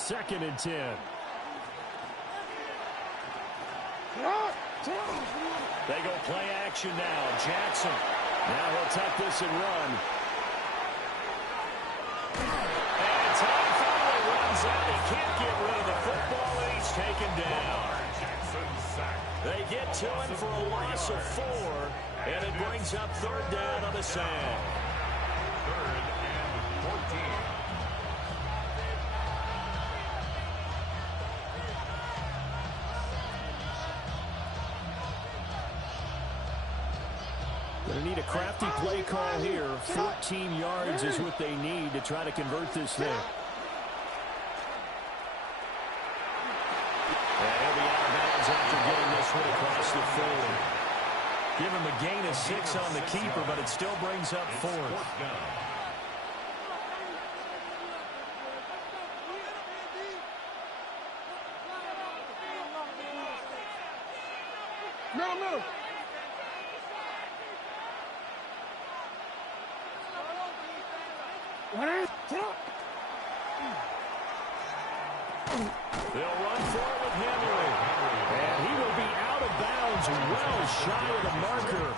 2nd and 10. They go play action now. Jackson. Now he'll tuck this and run. And time finally runs out. He can't get rid of the football, and he's taken down. They get to him for a loss of 4, and it brings up 3rd down on the sand. 3rd and 14. Going to need a crafty play call here. 14 yards is what they need to try to convert this thing. And he'll be out of bounds after getting this one across the 40. Give him a gain of 6 on the keeper, but it still brings up 4th. No. They'll run for it with Henry. And he will be out of bounds well shy of the marker.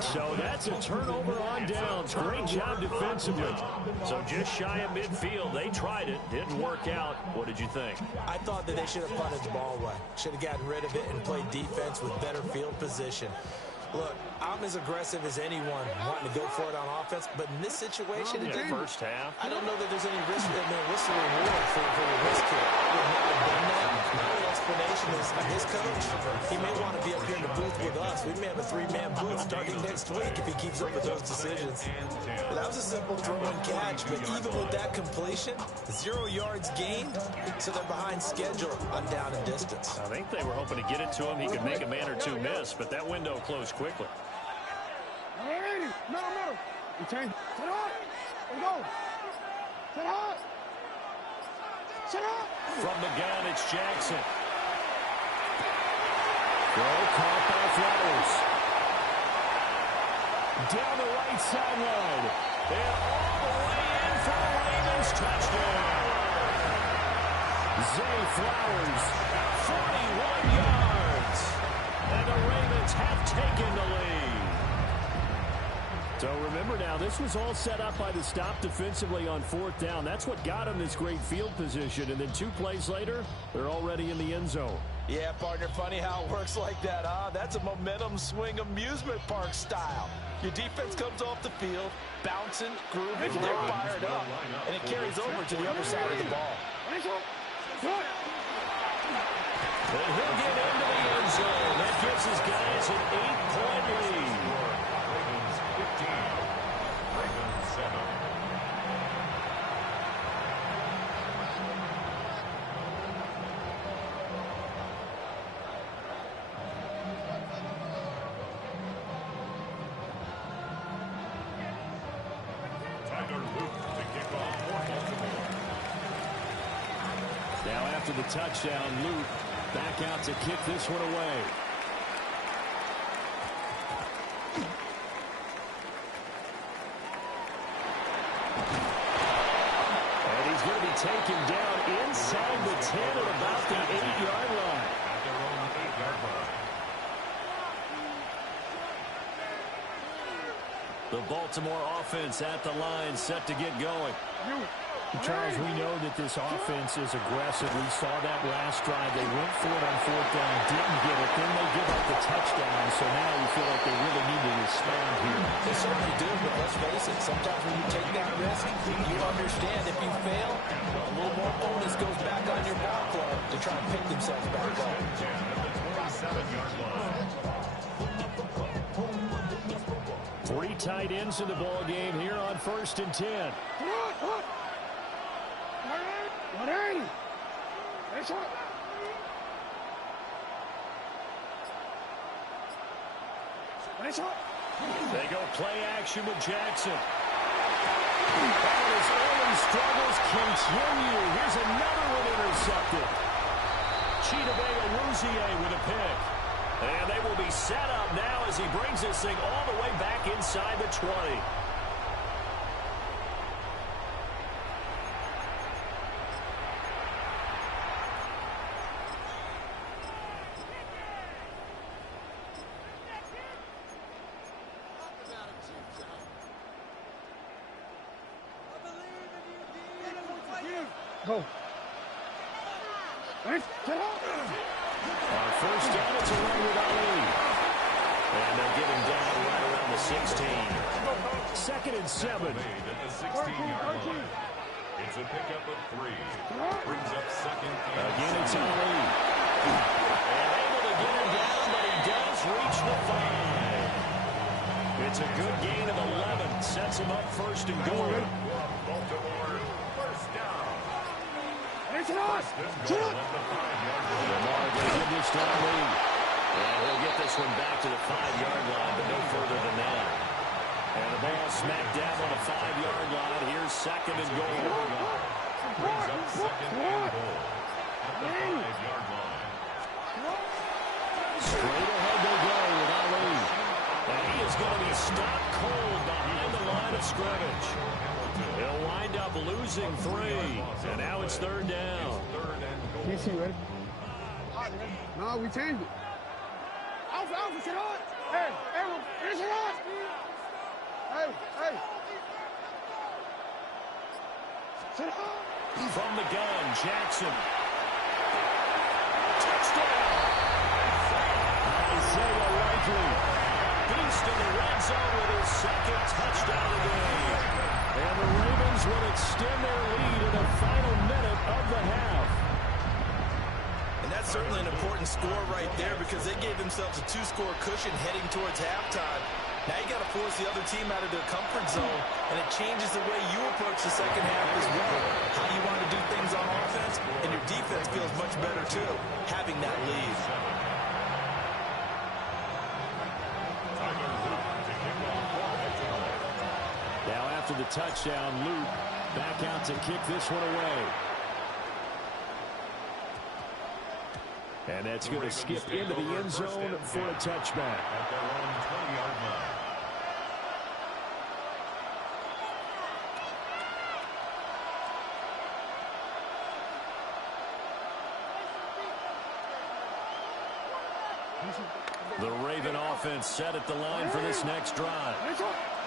So that's a turnover on downs. Great job defensively. So just shy of midfield. They tried it. Didn't work out. What did you think? I thought that they should have punted the ball away. Should have gotten rid of it and played defense with better field position. Look, I'm as aggressive as anyone wanting to go for it on offense, but in this situation, in the first half, I don't know that there's any risk, whistle reward for your risk here. I would not have done that. My only explanation is his coach, he may want to be up here in the booth with us. We may have a 3-man booth starting next week if he keeps up with those decisions. But that was a simple throw and catch, but even with that completion, 0 yards gained, so they're behind schedule on down and distance. I think they were hoping to get it to him. He could make a man or 2 miss, but that window closed quickly. No. You turn. Set up. Let's go. Set up. Set up. From the gun, it's Jackson. Throw caught by Flowers. Down the right sideline. And all the way in for the Ravens touchdown. Zay Flowers, 41 yards. And the Ravens have taken the lead. So remember now, this was all set up by the stop defensively on 4th down. That's what got them this great field position. And then 2 plays later, they're already in the end zone. Yeah, partner, funny how it works like that, huh? That's a momentum swing amusement park style. Your defense comes off the field, bouncing, grooving, they're fired up, and it carries over to the other side of the ball. And he'll get into the end zone. That gives his guys an 8-point lead. Ravens 15, Ravens 7. Now after the touchdown, Luke back out to kick this one away. And he's going to be taken down inside the 10 at about the 8-yard line. At their own 8-yard line. The Baltimore offense at the line, set to get going. Charles, we know that this offense is aggressive. We saw that last drive. They went for it on 4th down, didn't get it. Then they give up the touchdown. So now you feel like they really need to respond here. They certainly do, but let's face it, sometimes when you take that risk, you understand if you fail, a little more onus goes back on your ball club to try and pick themselves back up. 27-yard line. 3 tight ends in the ball game here on 1st and 10. 180. That's right. That's right. They go play action with Jackson. And his early struggles continue. Here's another one intercepted. Chidobe with a pick. And they will be set up now as he brings this thing all the way back inside the 20. Go. Ready? Set up. On first down, it's a run with Ali. And they get him down right around the 16. 2nd and 7. Made at the 16-yard line. It's a pickup of 3. Brings up 2nd and Again, it's Ali. And able to get him down, but he does reach the 5. It's a good gain of 11. Sets him up 1st and goal. Baltimore, first down. Set up. Set up. At the 5-yard line. Lamar will give this to Ali. And he'll get this one back to the 5-yard line, but no further than that. And the ball smacked down on the 5-yard line. Here's 2nd and goal. Brings up 2nd and goal. At the 5-yard line. Straight ahead they go with Ali. And he is going to be stopped cold behind the line of scrimmage. He'll wind up losing 3. And now it's 3rd down. 3rd and goal. DC, ready? No, we changed it. Alpha, sit on. Hey, finish it on. Hey. Sit on. From the gun, Jackson. Touchdown. Isaiah Likely. Beast in the red zone with his 2nd touchdown of the game. And the Ravens will extend their lead in the final minute of the half. And that's certainly an important score right there because they gave themselves a 2-score cushion heading towards halftime. Now you got to force the other team out of their comfort zone, and it changes the way you approach the second half as well. How you want to do things on offense, and your defense feels much better too, having that lead. Now after the touchdown, Luke back out to kick this one away. And that's going to skip into the end zone for a touchback. At their own 20-yard line. The Raven offense set at the line for this next drive.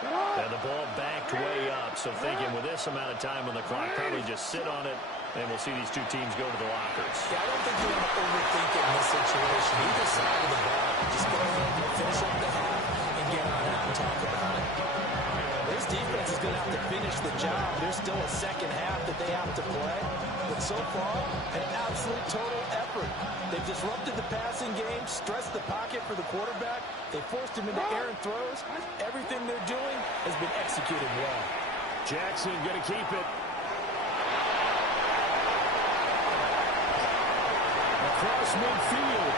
And the ball backed way up. So thinking with this amount of time on the clock, probably just sit on it, and we'll see these two teams go to the lockers. Yeah, I don't think you want to overthink it in this situation. Either side of the ball, just go ahead and finish up the half and get on out and talk about it. This defense is going to have to finish the job. There's still a second half that they have to play. But so far, an absolute total effort. They've disrupted the passing game, stressed the pocket for the quarterback. They forced him into errant throws. Everything they're doing has been executed well. Jackson going to keep it. Across midfield.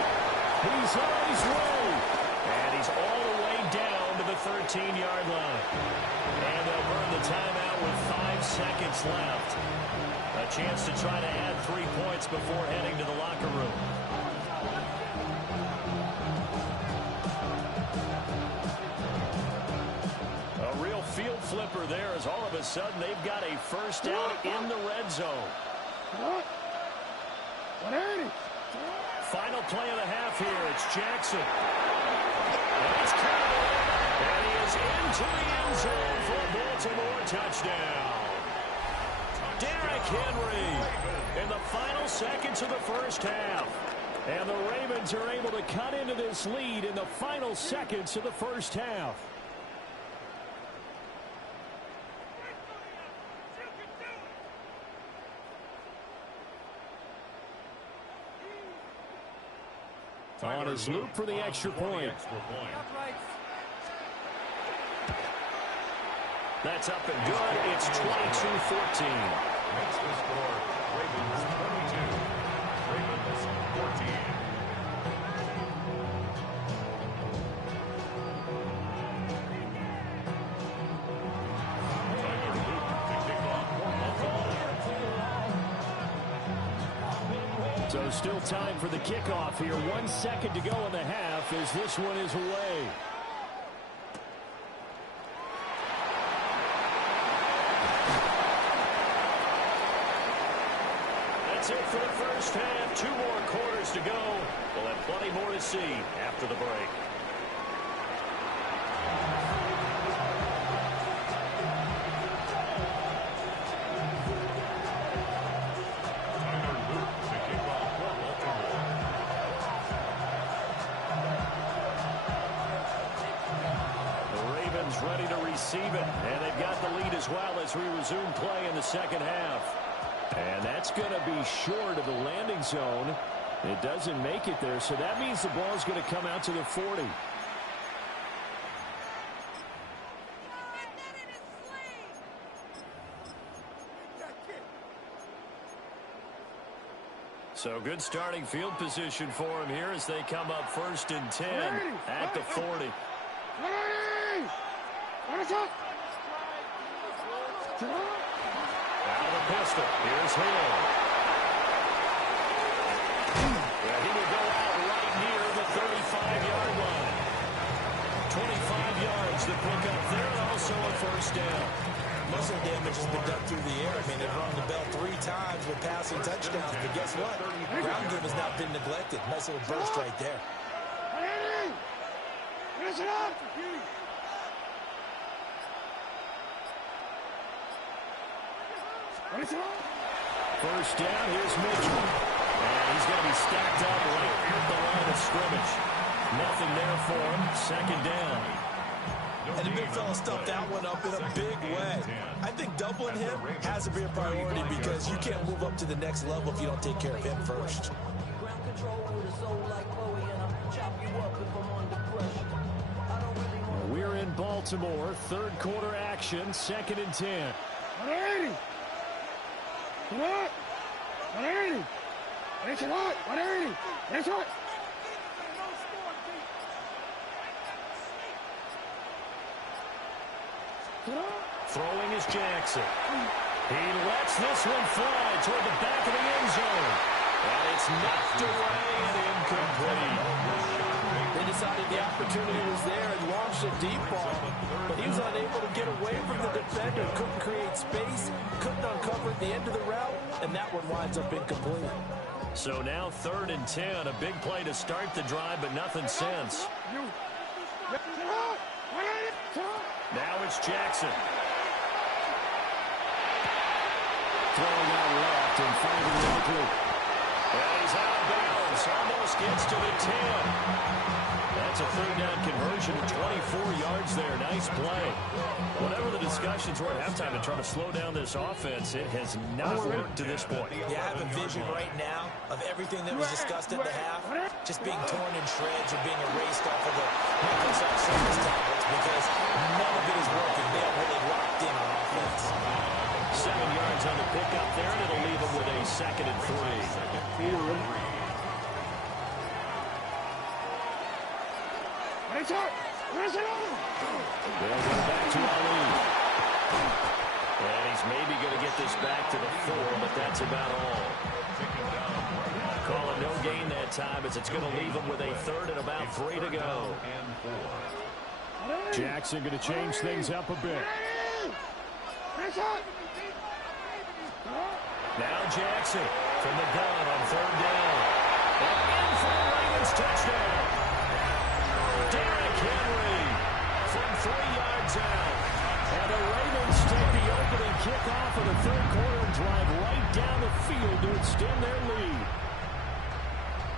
He's on his way. And he's all the way down to the 13-yard line. And they'll burn the timeout with 5 seconds left. A chance to try to add 3 points before heading to the locker room. A real field flipper there as all of a sudden they've got a first down in the red zone. Final play of the half here. It's Jackson. And it's caught. And he is into the end zone for a Baltimore touchdown. Derrick Henry in the final seconds of the first half. And the Ravens are able to cut into this lead in the final seconds of the first half. On his loop for the extra point. That's up and good. It's 22-14. Makes the score Ravens 22, Ravens 14. Tyler Luke to kick off for Buffalo. So still time for the kickoff here. 1 second to go in the half as this one is away. That's it for the first half. 2 more quarters to go. We'll have plenty more to see after the break. it's even. And they've got the lead as well as we resume play in the second half. And that's going to be short of the landing zone. It doesn't make it there, so that means the ball's going to come out to the 40. So good starting field position for him here as they come up 1st and 10 at the 40. Out of the pistol. Here's Hill. Yeah, he will go out right near the 35-yard line. 25 yards to pick up there, and also a 1st down. Muscle damage has been done through the air. I mean, they've rung the bell 3 times with passing touchdowns. But guess what? Ground game has not been neglected. Nice little burst right there. Finish it up! First down, here's Mitchell. And he's going to be stacked up right at the line of scrimmage. Nothing there for him. 2nd down. And the big fella stuffed that one up in a big way. I think doubling him has to be a priority because you can't move up to the next level if you don't take care of him first. We're in Baltimore. 3rd quarter action. 2nd and 10. 180. Come on. 180. Finish it up. 180. Finish it. Throwing is Jackson. He lets this one fly toward the back of the end zone. And it's knocked away and incomplete. They decided the opportunity was there and launched a deep ball. But he was unable to get away from the defender. Couldn't create space. Couldn't uncover at the end of the route. And that one winds up incomplete. So now 3rd and 10. A big play to start the drive, but nothing since. Now it's Jackson. Throwing out left and finding the through. And he's out of bounds. Almost gets to the 10. That's a 3rd down conversion of 24 yards there. Nice play. Whatever the discussions were at halftime to try to slow down this offense, it has not worked to this point. Yeah, I have a vision right now of everything that was discussed at the half just being torn in shreds or being erased off of the Microsoft Surface tablets because none of it is working. They are really locked in on offense. 7 yards on the pickup there, and it'll leave them with a 2nd and 3. They'll go back to Ali. And he's maybe going to get this back to the 4, but that's about all. Call it no gain that time as it's going to leave them with a 3rd and about 3 to go. Jackson going to change things up a bit. Now Jackson from the gun on 3rd down. And in for the Ravens touchdown. Derrick Henry from 3 yards out. And the Ravens take the opening kickoff of the 3rd quarter and drive right down the field to extend their lead.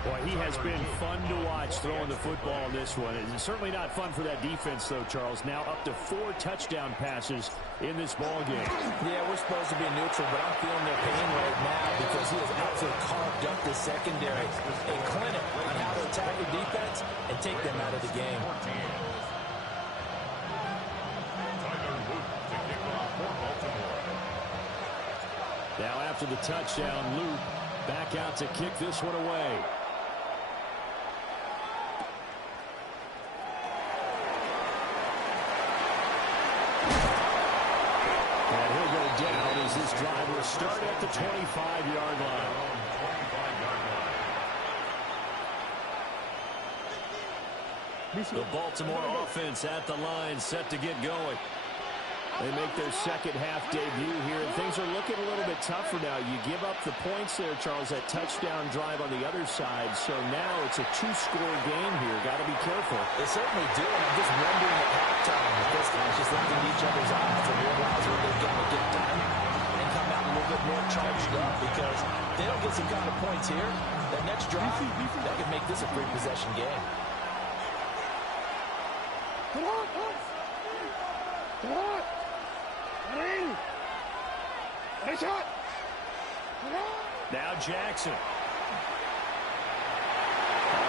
Boy, he has been fun to watch throwing the football in this one. It's certainly not fun for that defense, though, Charles. Now up to 4 touchdown passes in this ball game. Yeah, we're supposed to be neutral, but I'm feeling their pain right now because he has absolutely carved up the secondary. A clinic on how to attack the defense and take them out of the game. Now after the touchdown, Luke back out to kick this one away. And he'll go down as this drive will start at the 25-yard line. The Baltimore offense at the line, set to get going. They make their second half debut here, and things are looking a little bit tougher now. You give up the points there, Charles, that touchdown drive on the other side. So now it's a 2-score game here. Got to be careful. They certainly do, and I'm just wondering at halftime if those guys just look into each other's eyes and realize what they've got to get done and come out a little bit more charged up because if they don't get some kind of points here, that next drive, that could make this a 3-possession game. Come on. Ready, shot. Now Jackson. On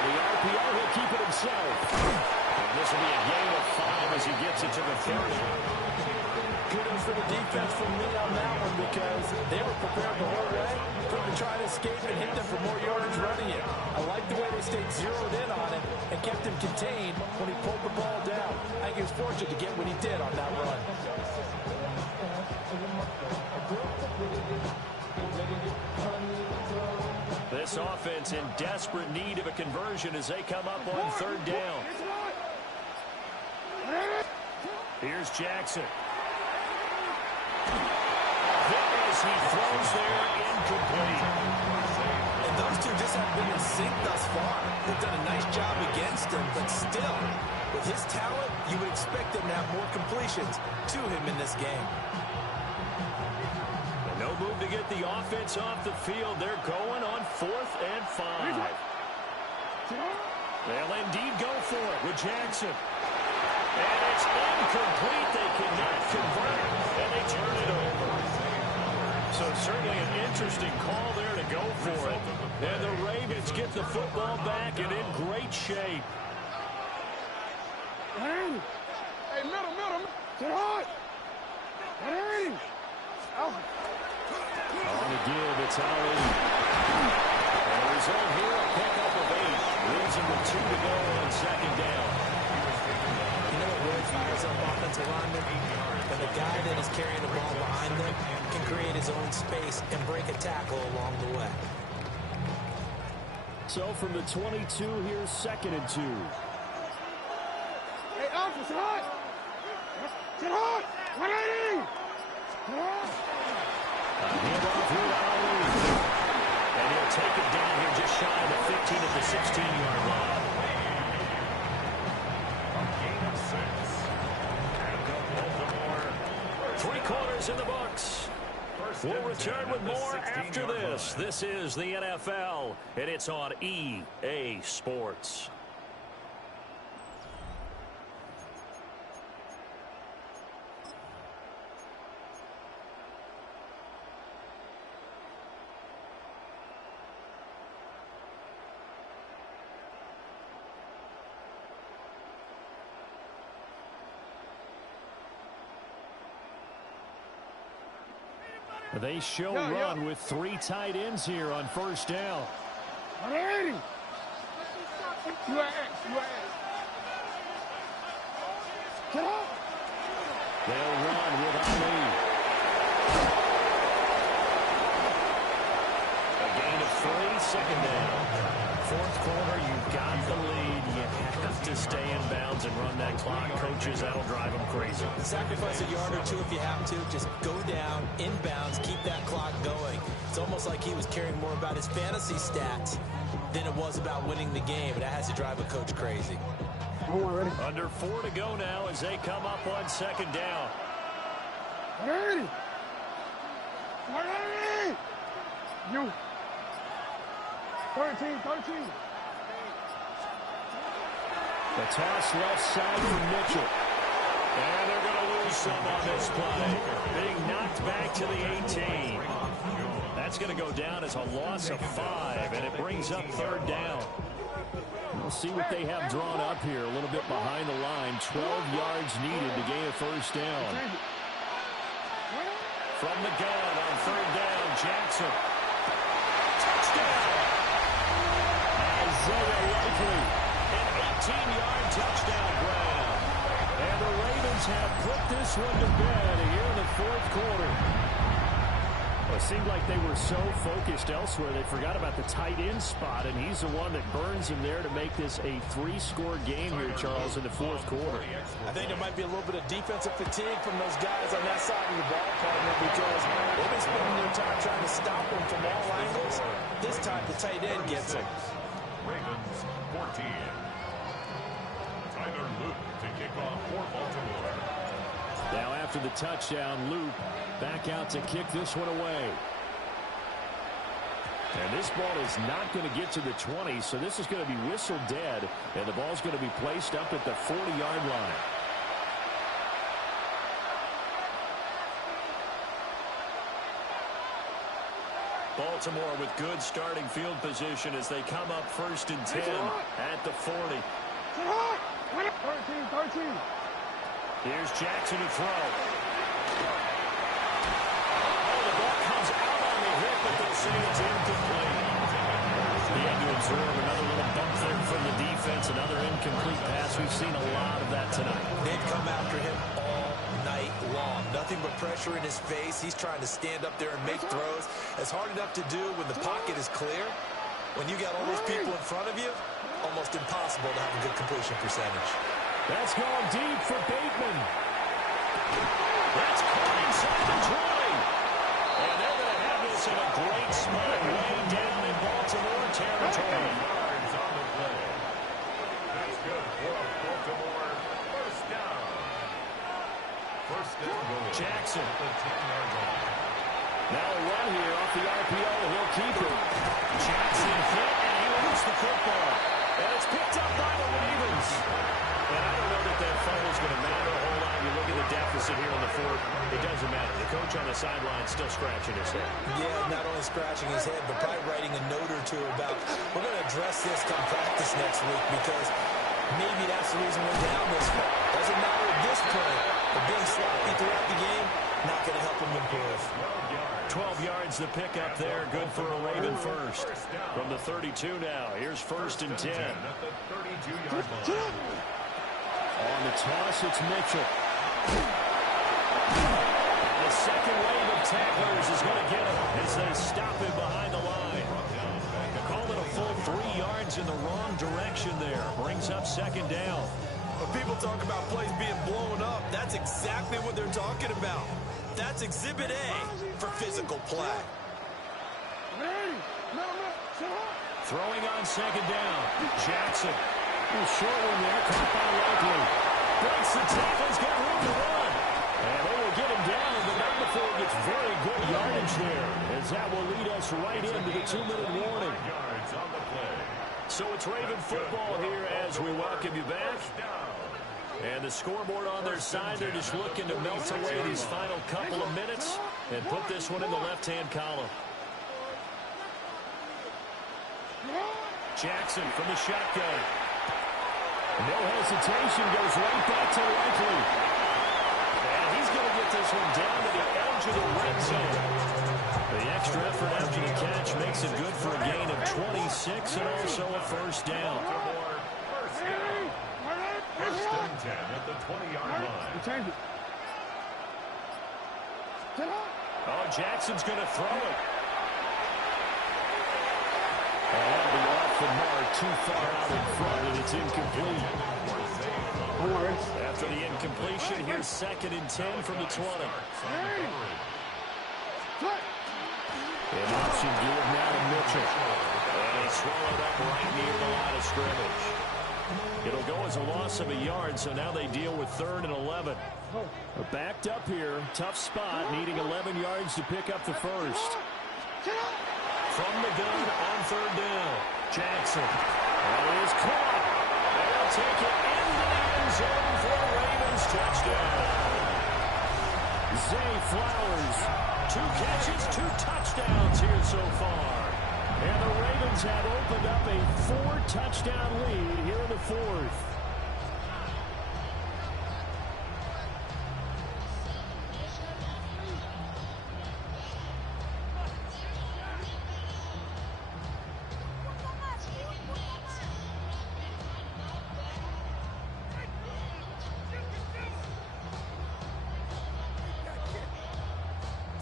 the RPO, he'll keep it himself. And this will be a game of 5 as he gets it to the 30. Kudos for the defense from me on that one because they were prepared the whole way for him to try to escape and hit them for more yardage running it. I like the way they stayed zeroed in on it and kept him contained when he pulled the ball down. I think he was fortunate to get what he did on that run. This offense in desperate need of a conversion as they come up on 3rd down. Here's Jackson. As he throws there, incomplete. And those two just have been in sync thus far. They've done a nice job against him, but still, with his talent, you would expect him to have more completions to him in this game. No move to get the offense off the field. They're going on 4th and 5. They'll indeed go for it with Jackson. And it's incomplete. They cannot convert, and they turn it over. So certainly an interesting call there to go for it. And the Ravens get the football back and in great shape. Hey, middle. Get hard. Hey. On the give, it's Na-illy. And the result here, a pickup of 8. Leaves him with 2 to go on 2nd down. You know what really fires up offensive linemen? When the guy that is carrying the ball behind them can create his own space and break a tackle along the way. So from the 22, here's 2nd and 2. Hey, Alpha, sit hard. Sit hard. 180. A handoff here to Na-illy. And he'll take it down here just shy of the 15 at the 16-yard line. Three quarters in the books. We'll return with more after this. This is the NFL, and it's on EA Sports. They show run with 3 tight ends here on 1st down. 180. You are X. Get up. They'll run with Na-illy. A gain of 3, 2nd down. 4th quarter, you've got the lead. You have to stay in bounds and run that clock. Coaches, that'll drive them crazy. Sacrifice a yard or 2 if you have to. Just go down, in bounds, keep that clock going. It's almost like he was caring more about his fantasy stats than it was about winning the game. And that has to drive a coach crazy. Ready. Under 4 to go now as they come up on 2nd down. 180. 180. You. 13. The toss left side from Mitchell. And they're going to lose some on this play. Being knocked back to the 18. That's going to go down as a loss of 5, and it brings up 3rd down. We'll see what they have drawn up here a little bit behind the line. 12 yards needed to gain a 1st down. From the gun on 3rd down, Jackson. Touchdown! Isaiah Likely, an 18-yard touchdown grab. And the Ravens have put this one to bed here in the 4th quarter. Well, it seemed like they were so focused elsewhere they forgot about the tight end spot, and he's the one that burns him there to make this a 3-score game here, Charles, in the 4th quarter. I think there might be a little bit of defensive fatigue from those guys on that side of the ball, partner, because they've been spending their time trying to stop him from all angles. This time the tight end gets him. Ravens 14. Tyler Luke to kick off for Baltimore. Now after the touchdown, Luke back out to kick this one away. And this ball is not going to get to the 20, so this is going to be whistled dead, and the ball's going to be placed up at the 40-yard line. Baltimore with good starting field position as they come up 1st and 10 at the 40. 13. Here's Jackson to throw. Oh, the ball comes out on the hit, but they'll say it's incomplete. He had to absorb another little bump there from the defense, another incomplete pass. We've seen a lot of that tonight. They've come after him all night long. Nothing but pressure in his face. He's trying to stand up there and make throws. It's hard enough to do when the pocket is clear. When you got all those people in front of you, almost impossible to have a good completion percentage. That's going deep for Bateman. That's caught inside the 20. And they're going to have this in a great spot way down in Baltimore territory. Yards on the play. That's good for Baltimore. First down. First and goal. Jackson. The 10-yard line. Now a run here off the RPO. He'll keep it. Jackson hit, and he lost the football. And it's picked up by the Ravens. And I don't know that fumble is going to matter a whole lot. You look at the deficit here in the 4th. It doesn't matter. The coach on the sideline still scratching his head. Yeah, not only scratching his head, but probably writing a note or two about, we're going to address this come practice next week because maybe that's the reason we're down this far. Doesn't matter at this point, but being sloppy throughout the game, not going to help him improve. 12 yards the pick up there. Good for a Raven first. From the 32 now. Here's 1st and 10. At the 32-yard line. On the toss, it's Mitchell. And the second wave of tacklers is going to get him as they stop him behind the line. They call it a full 3 yards in the wrong direction there. Brings up 2nd down. When people talk about plays being blown up, that's exactly what they're talking about. That's Exhibit A for physical play. Throwing on 2nd down. Jackson. Short one there, caught by Likely. Breaks the tackle, he's got room to run. And they will get him down, but not before he gets very good yardage there, as that will lead us right into the 2-minute warning. Yards on the play. So it's Raven football here as we welcome you back. And the scoreboard on their side, they're just looking to melt away these final couple of minutes and put this one in the left-hand column. Jackson from the shotgun. No hesitation, goes right back to Likely. And he's going to get this one down to the edge of the red zone. The extra effort after the catch makes it good for a gain of 26 and also a 1st down. First and 10 at the 20-yard line. Oh, Jackson's going to throw it. And that'll be off the mark, too far out in front, and it's incomplete. After the incompletion, here's 2nd and 10 from the 20. An option give now to Mitchell. And he swallowed up right near the line of scrimmage. It'll go as a loss of a yard, so now they deal with 3rd and 11. They're backed up here, tough spot, needing 11 yards to pick up the first. From the gun on 3rd down, Jackson. That is caught. They'll take it into the end zone for a Ravens touchdown. Zay Flowers, 2 catches, 2 touchdowns here so far. And the Ravens have opened up a 4-touchdown lead here in the 4th.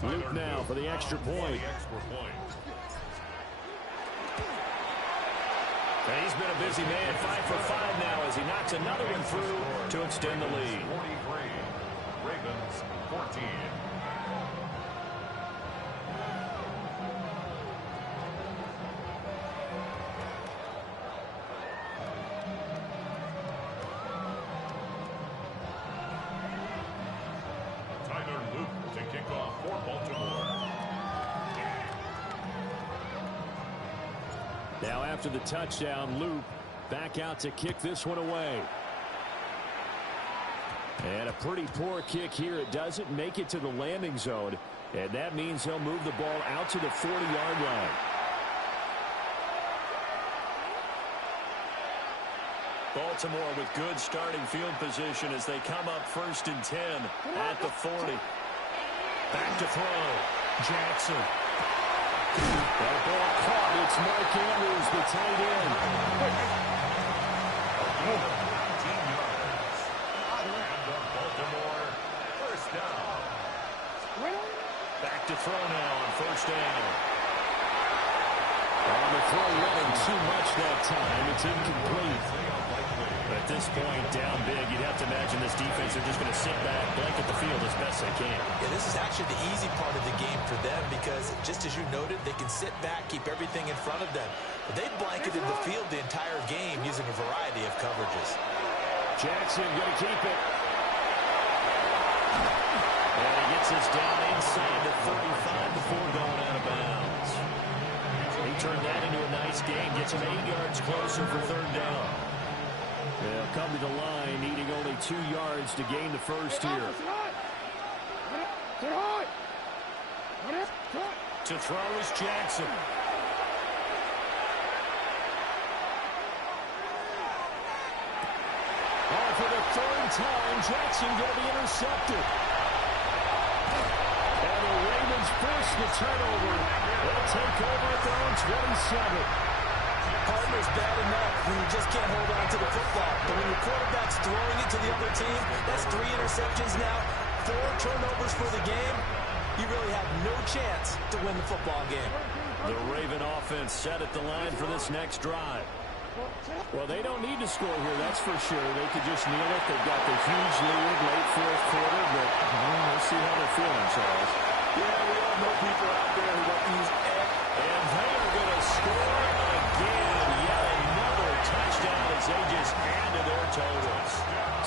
Luke now for the extra point. And he's been a busy man, 5 for 5 now as he knocks another one through to extend the lead. 43, Ravens 14. Now after the touchdown, Luke back out to kick this one away. And a pretty poor kick here. It doesn't make it to the landing zone. And that means he'll move the ball out to the 40-yard line. Baltimore with good starting field position as they come up 1st and 10 at the 40. Back to throw. Jackson. That ball caught. It's Mark Andrews, the tight end. 19 yards. And the Baltimore first down. Back to throw now on 1st down. On the throw running too much that time. It's incomplete. At this point, down big, you'd have to imagine this defense are just going to sit back, blanket the field as best they can. Yeah, this is actually the easy part of the game for them because, just as you noted, they can sit back, keep everything in front of them. But they blanketed the field the entire game using a variety of coverages. Jackson going to keep it. And he gets us down inside the 35 before going out of bounds. He turned that into a nice game, gets him 8 yards closer for 3rd down. They'll come to the line, needing only 2 yards to gain the first here. To throw is Jackson. Oh, for the 3rd time, Jackson going to be intercepted. And the Ravens force the turnover. They'll take over at their own 27. Partner's bad enough when you just can't hold on to the football. But when your quarterback's throwing it to the other team, that's 3 interceptions now, 4 turnovers for the game. You really have no chance to win the football game. The Raven offense set at the line for this next drive. Well, they don't need to score here, that's for sure. They could just kneel it. They've got the huge lead late 4th quarter, but we'll see how they're feeling, Charles. Yeah, we all know people out there who like these. And they are going to score again. Yet another touchdown as they just add to their totals.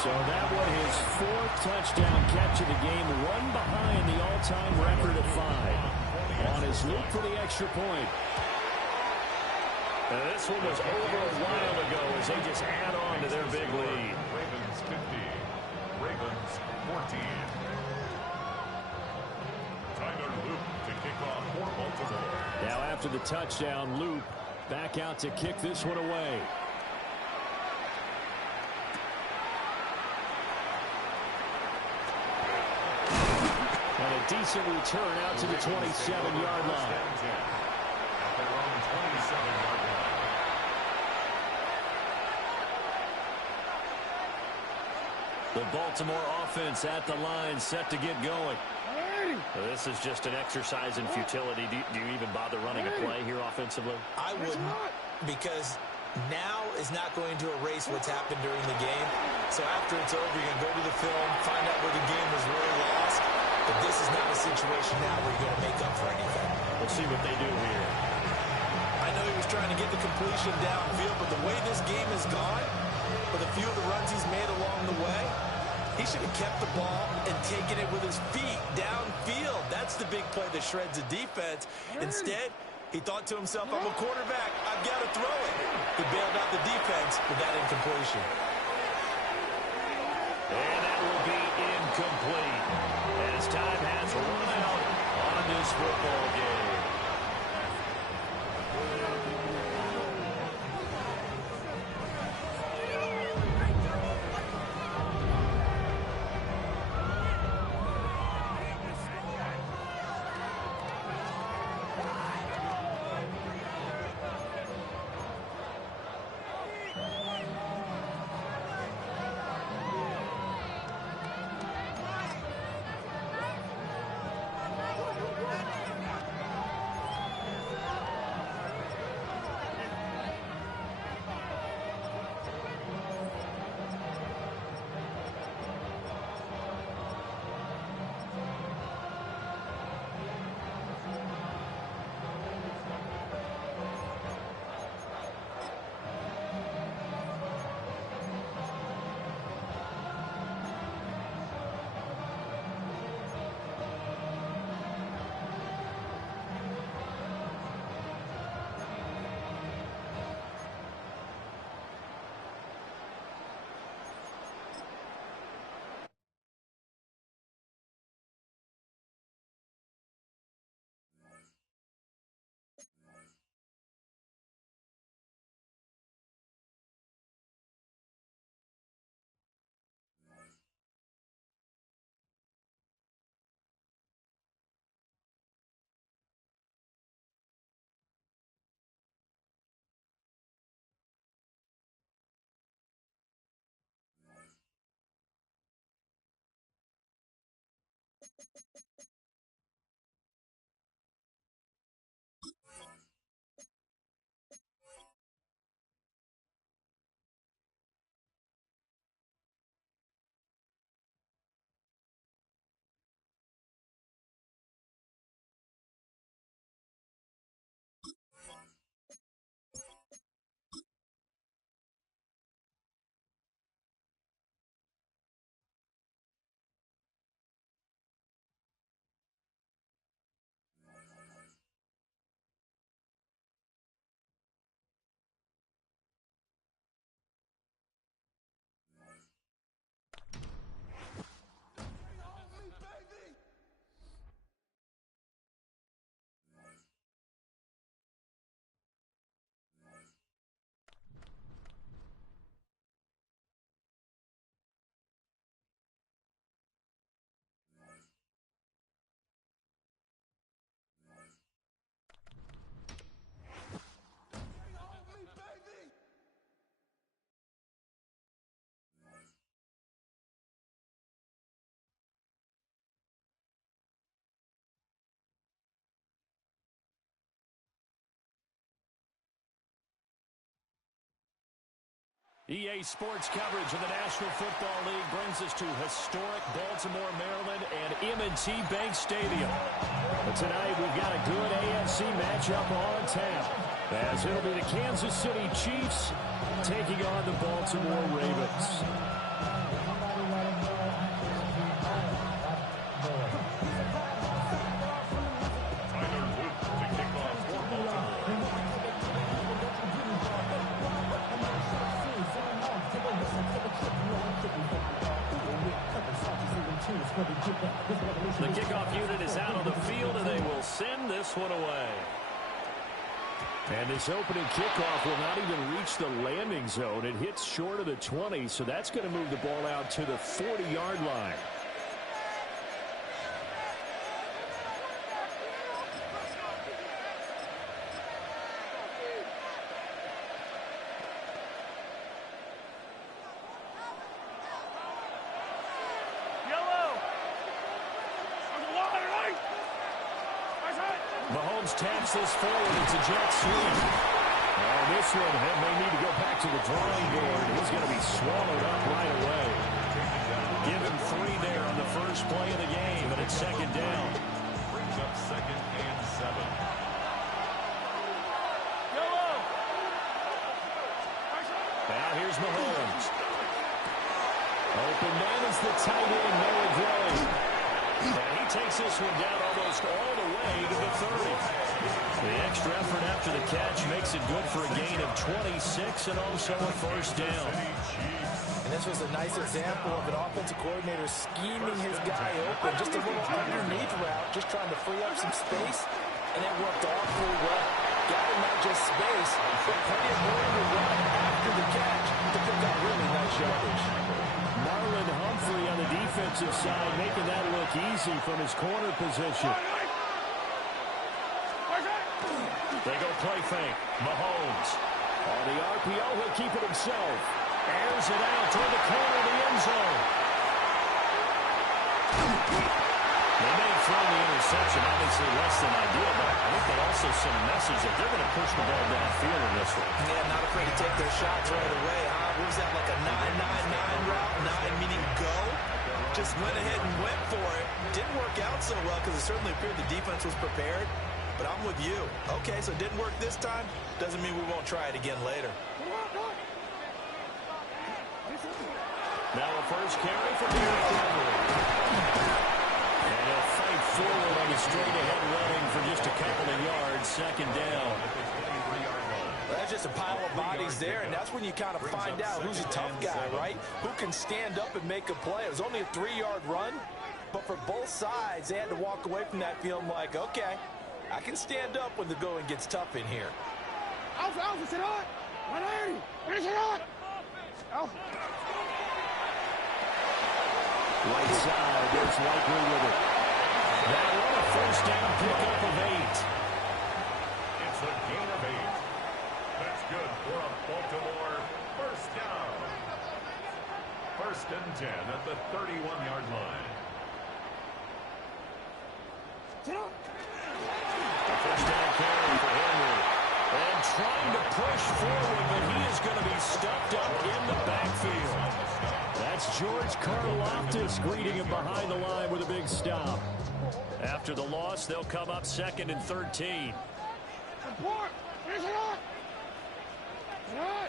So that was his 4th touchdown catch of the game, one behind the all-time record of 5. On his loop for the extra point. And this one was over a while ago as they just add on to their big lead. Ravens 50. Ravens 14. Tyler Luke to kick off for Baltimore. Now after the touchdown, Luke back out to kick this one away. And a decent return out to the 27-yard line. At their own 27-yard line. The Baltimore offense at the line, set to get going. This is just an exercise in futility. Do you even bother running a play here offensively? I wouldn't, because now is not going to erase what's happened during the game. So after it's over, you're going to go to the film, find out where the game was really lost. But this is not a situation now where you're going to make up for anything. We'll see what they do here. I know he was trying to get the completion downfield, but the way this game has gone, with a few of the runs he's made along the way, he should have kept the ball and taken it with his feet downfield. That's the big play that shreds the defense. Instead, he thought to himself, I'm a quarterback, I've got to throw it. He bailed out the defense with that incompletion. And that will be incomplete as time has run out on this football game. EA Sports coverage of the National Football League brings us to historic Baltimore, Maryland, and M&T Bank Stadium. But tonight, we've got a good AFC matchup on tap, as it'll be the Kansas City Chiefs taking on the Baltimore Ravens. The kickoff unit is out on the field, and they will send this one away. And this opening kickoff will not even reach the landing zone. It hits short of the 20, so that's going to move the ball out to the 40-yard line. Mahomes taps this forward. It's a jet sweep. Oh, this one may need to go back to the drawing board. He's going to be swallowed up right away. Give him 3 there on the first play of the game, but it's second down. Brings up 2nd and 7. Now here's Mahomes. Open man is the tight end, Noah Gray. And he takes this one down almost all the way to the 30. The extra effort after the catch makes it good for a gain of 26 and also a first down. And this was a nice example of an offensive coordinator scheming his guy open. Just a little underneath route, just trying to free up some space, and it worked awfully well. Got him not just space, but plenty of room to run after the catch to pick up really nice yardage. Marlon Humphrey on the defensive side making that look easy from his corner position. They go play fake. Mahomes. On the RPO, he'll keep it himself. Airs it out toward the corner of the end zone. They may have thrown the interception, obviously less than ideal, but I think they also sent a message that they're going to push the ball downfield in this one. Yeah, not afraid to take their shots right away, huh? What was that, like a 9-9-9 route? 9 meaning go? Just went ahead and went for it. Didn't work out so well because it certainly appeared the defense was prepared. But I'm with you. Okay, so it didn't work this time. Doesn't mean we won't try it again later. Now a first carry for Derrick Henry. And he'll fight forward on the straight-ahead running for just a couple of yards. Second down. Well, that's just a pile of bodies there, and that's when you kind of find out who's a tough guy, right? Who can stand up and make a play. It was only a 3-yard run, but for both sides, they had to walk away from that feeling like, okay, I can stand up when the going gets tough in here. Alpha, sit on. 180. Finish it on. Alpha. Right side, there's Likely with it. That one a first down pickup of 8. It's a gain of 8. That's good for a Baltimore first down. 1st and 10 at the 31-yard line. Sit on. A first down carry for Henry. And trying to push forward, but he is going to be stuffed up in the backfield. That's George Karlaftis greeting him behind the line with a big stop. After the loss, they'll come up 2nd and 13. Support. Finish it on. Sit on.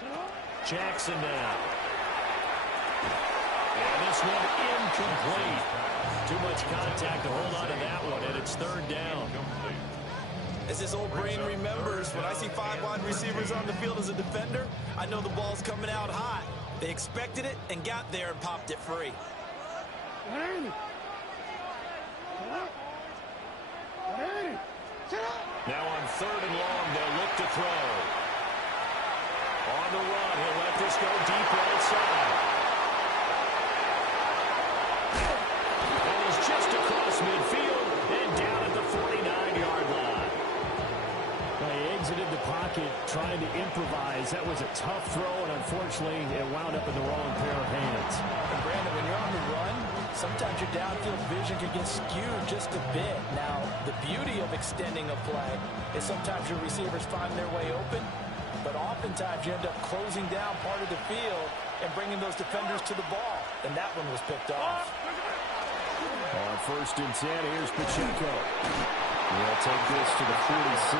Sit on. Jackson now. And this one incomplete. Too much contact to hold on to that one, and it's 3rd down. As his old brain remembers, when I see 5 wide receivers on the field as a defender, I know the ball's coming out hot. They expected it and got there and popped it free. Now on 3rd and long, they'll look to throw. On the run, he'll let this go deep right side. And he's just across midfield and down at the 49-yard line. They exited the pocket trying to improvise. That was a tough throw, and unfortunately, it wound up in the wrong pair of hands. And Brandon, when you're on the run, sometimes your downfield vision can get skewed just a bit. Now, the beauty of extending a play is sometimes your receivers find their way open, but oftentimes you end up closing down part of the field and bringing those defenders to the ball, and that one was picked off. On 1st and 10, here's Pacheco. He'll take this to the 46.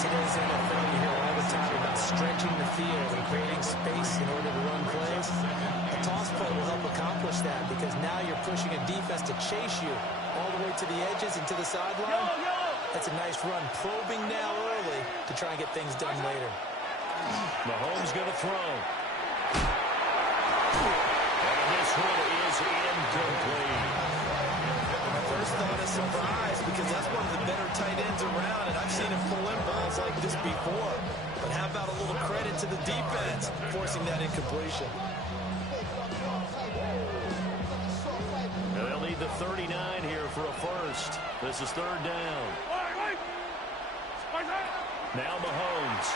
Today's NFL, you hear all the time about stretching the field and creating space in order to run plays. A toss play will help accomplish that because now you're pushing a defense to chase you all the way to the edges and to the sideline. That's a nice run, probing now early to try and get things done later. Mahomes going to throw. And this one is incomplete. My first thought is surprise because that's one of the better tight ends around, and I've seen him pull in balls like this before. But how about a little credit to the defense forcing that incompletion? They'll need the 39 here for a first. This is 3rd down. Now Mahomes.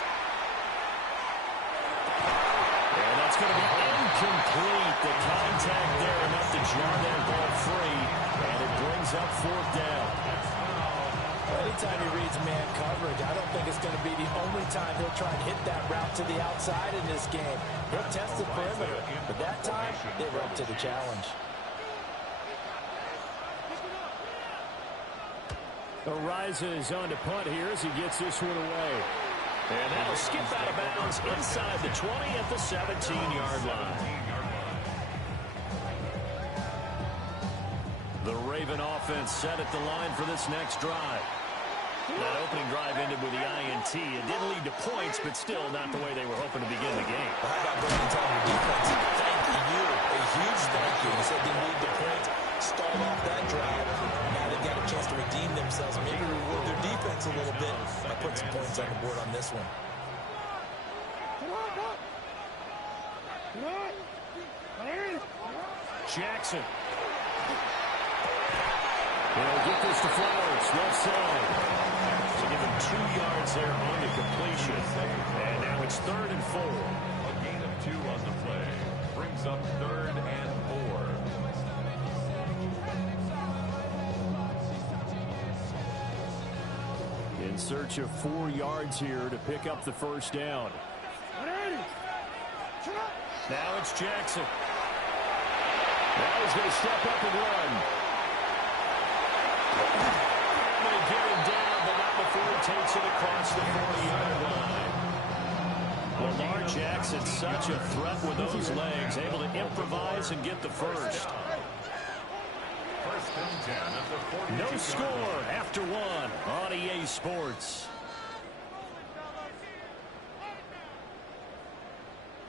And that's going to be incomplete. The contact there enough to jar that ball free. And it brings up 4th down. Anytime he reads man coverage, I don't think it's going to be the only time he'll try and hit that route to the outside in this game. He'll test the perimeter, but that time, they were up to the challenge. Arises on to punt here as he gets this one away. And that'll skip out of bounds inside the 20 at the 17-yard line. The Raven offense set at the line for this next drive. That opening drive ended with the INT. It didn't lead to points, but still not the way they were hoping to begin the game. Well, how about going and telling your defense, thank you, a huge thank you. He said they need the point, stalled off that drive. Now they've got a chance to redeem themselves, maybe reward their defense a little bit by putting some points on the board on this one. Jackson. He'll get this to Flowers, left side. So give him 2 yards there on the completion. And now it's 3rd and 4. A gain of 2 on the play. Brings up 3rd and 4. In search of 4 yards here to pick up the first down. Now it's Jackson. Now he's going to step up and run. I'm going to get him down, but not before he takes it across the 40-yard line. Lamar Jackson, such a threat with those legs, able to improvise and get the first. 1st and 10 at the 42. No score after 1 on EA Sports.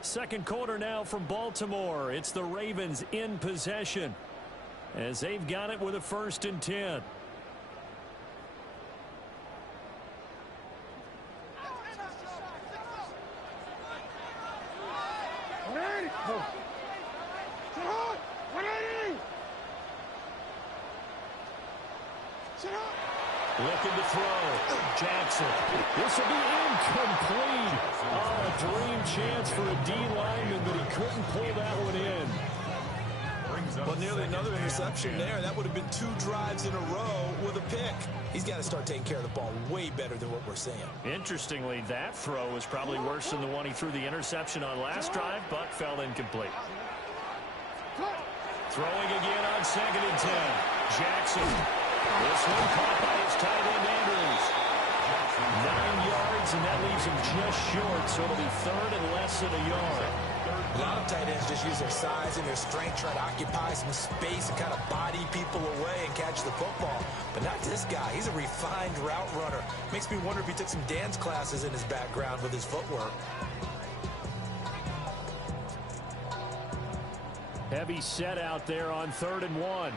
Second quarter now from Baltimore. It's the Ravens in possession as they've got it with a 1st and 10. Looking to throw. Jackson. This will be incomplete. Oh, a dream chance for a D lineman, but he couldn't pull that one in. Well, nearly another interception there. That would have been 2 drives in a row with a pick. He's got to start taking care of the ball way better than what we're seeing. Interestingly, that throw was probably worse than the one he threw the interception on last drive, but fell incomplete. Throwing again on 2nd and 10. Jackson. This one caught by his tight end, Andrews. 9 yards, and that leaves him just short, so it'll be 3rd and less than a yard. A lot of tight ends just use their size and their strength, try to occupy some space and kind of body people away and catch the football. But not this guy. He's a refined route runner. Makes me wonder if he took some dance classes in his background with his footwork. Heavy set out there on 3rd and 1.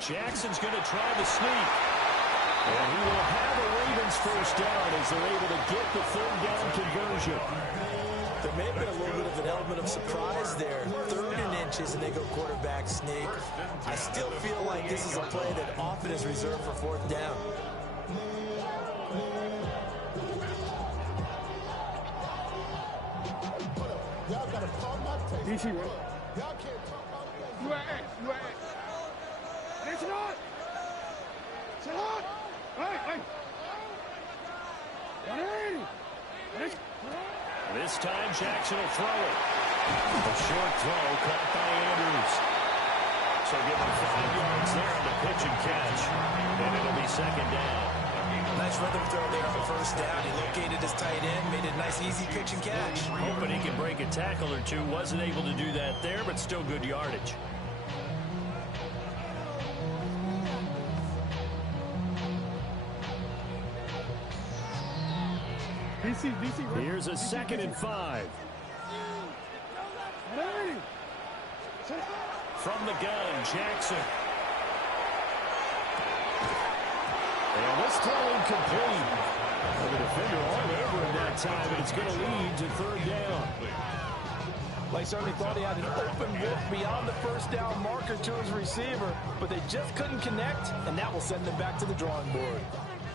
Jackson's going to try the sneak. And he will have a Ravens first down as they're able to get the 3rd down conversion. There may have been a little bit of an element of surprise there. 3rd and inches, and they go quarterback sneak. I still feel like this is a play that often is reserved for 4th down. Y'all got to call my tape. DC, right? Y'all can't talk about that. You are X. Listen on. Sit on. This time, Jackson will throw it. A short throw caught by Andrews. So give him 5 yards there on the pitch and catch. And it'll be second down. Nice rhythm throw there on first down. He located his tight end, made it a nice, easy pitch and catch. Hoping he can break a tackle or two. Wasn't able to do that there, but still good yardage. Here's a 2nd and 5. From the gun, Jackson. And this throw incomplete. The defender all over him that time, and it's going to lead to 3rd down. They certainly thought he had an open look beyond the first down marker to his receiver, but they just couldn't connect, and that will send them back to the drawing board.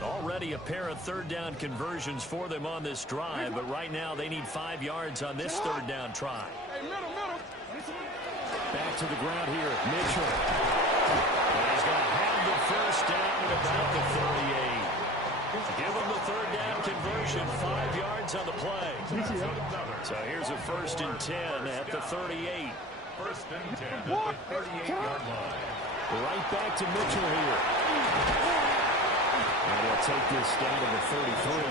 Already a pair of 3rd down conversions for them on this drive, but right now they need 5 yards on this 3rd down try. Back to the ground here, Mitchell. And he's going to have the first down at about the 38. Give him the 3rd down conversion, 5 yards on the play. So here's a 1st and 10 at the 38. 1st and 10 at the 38-yard line. Right back to Mitchell here. And he'll take this down to the 33.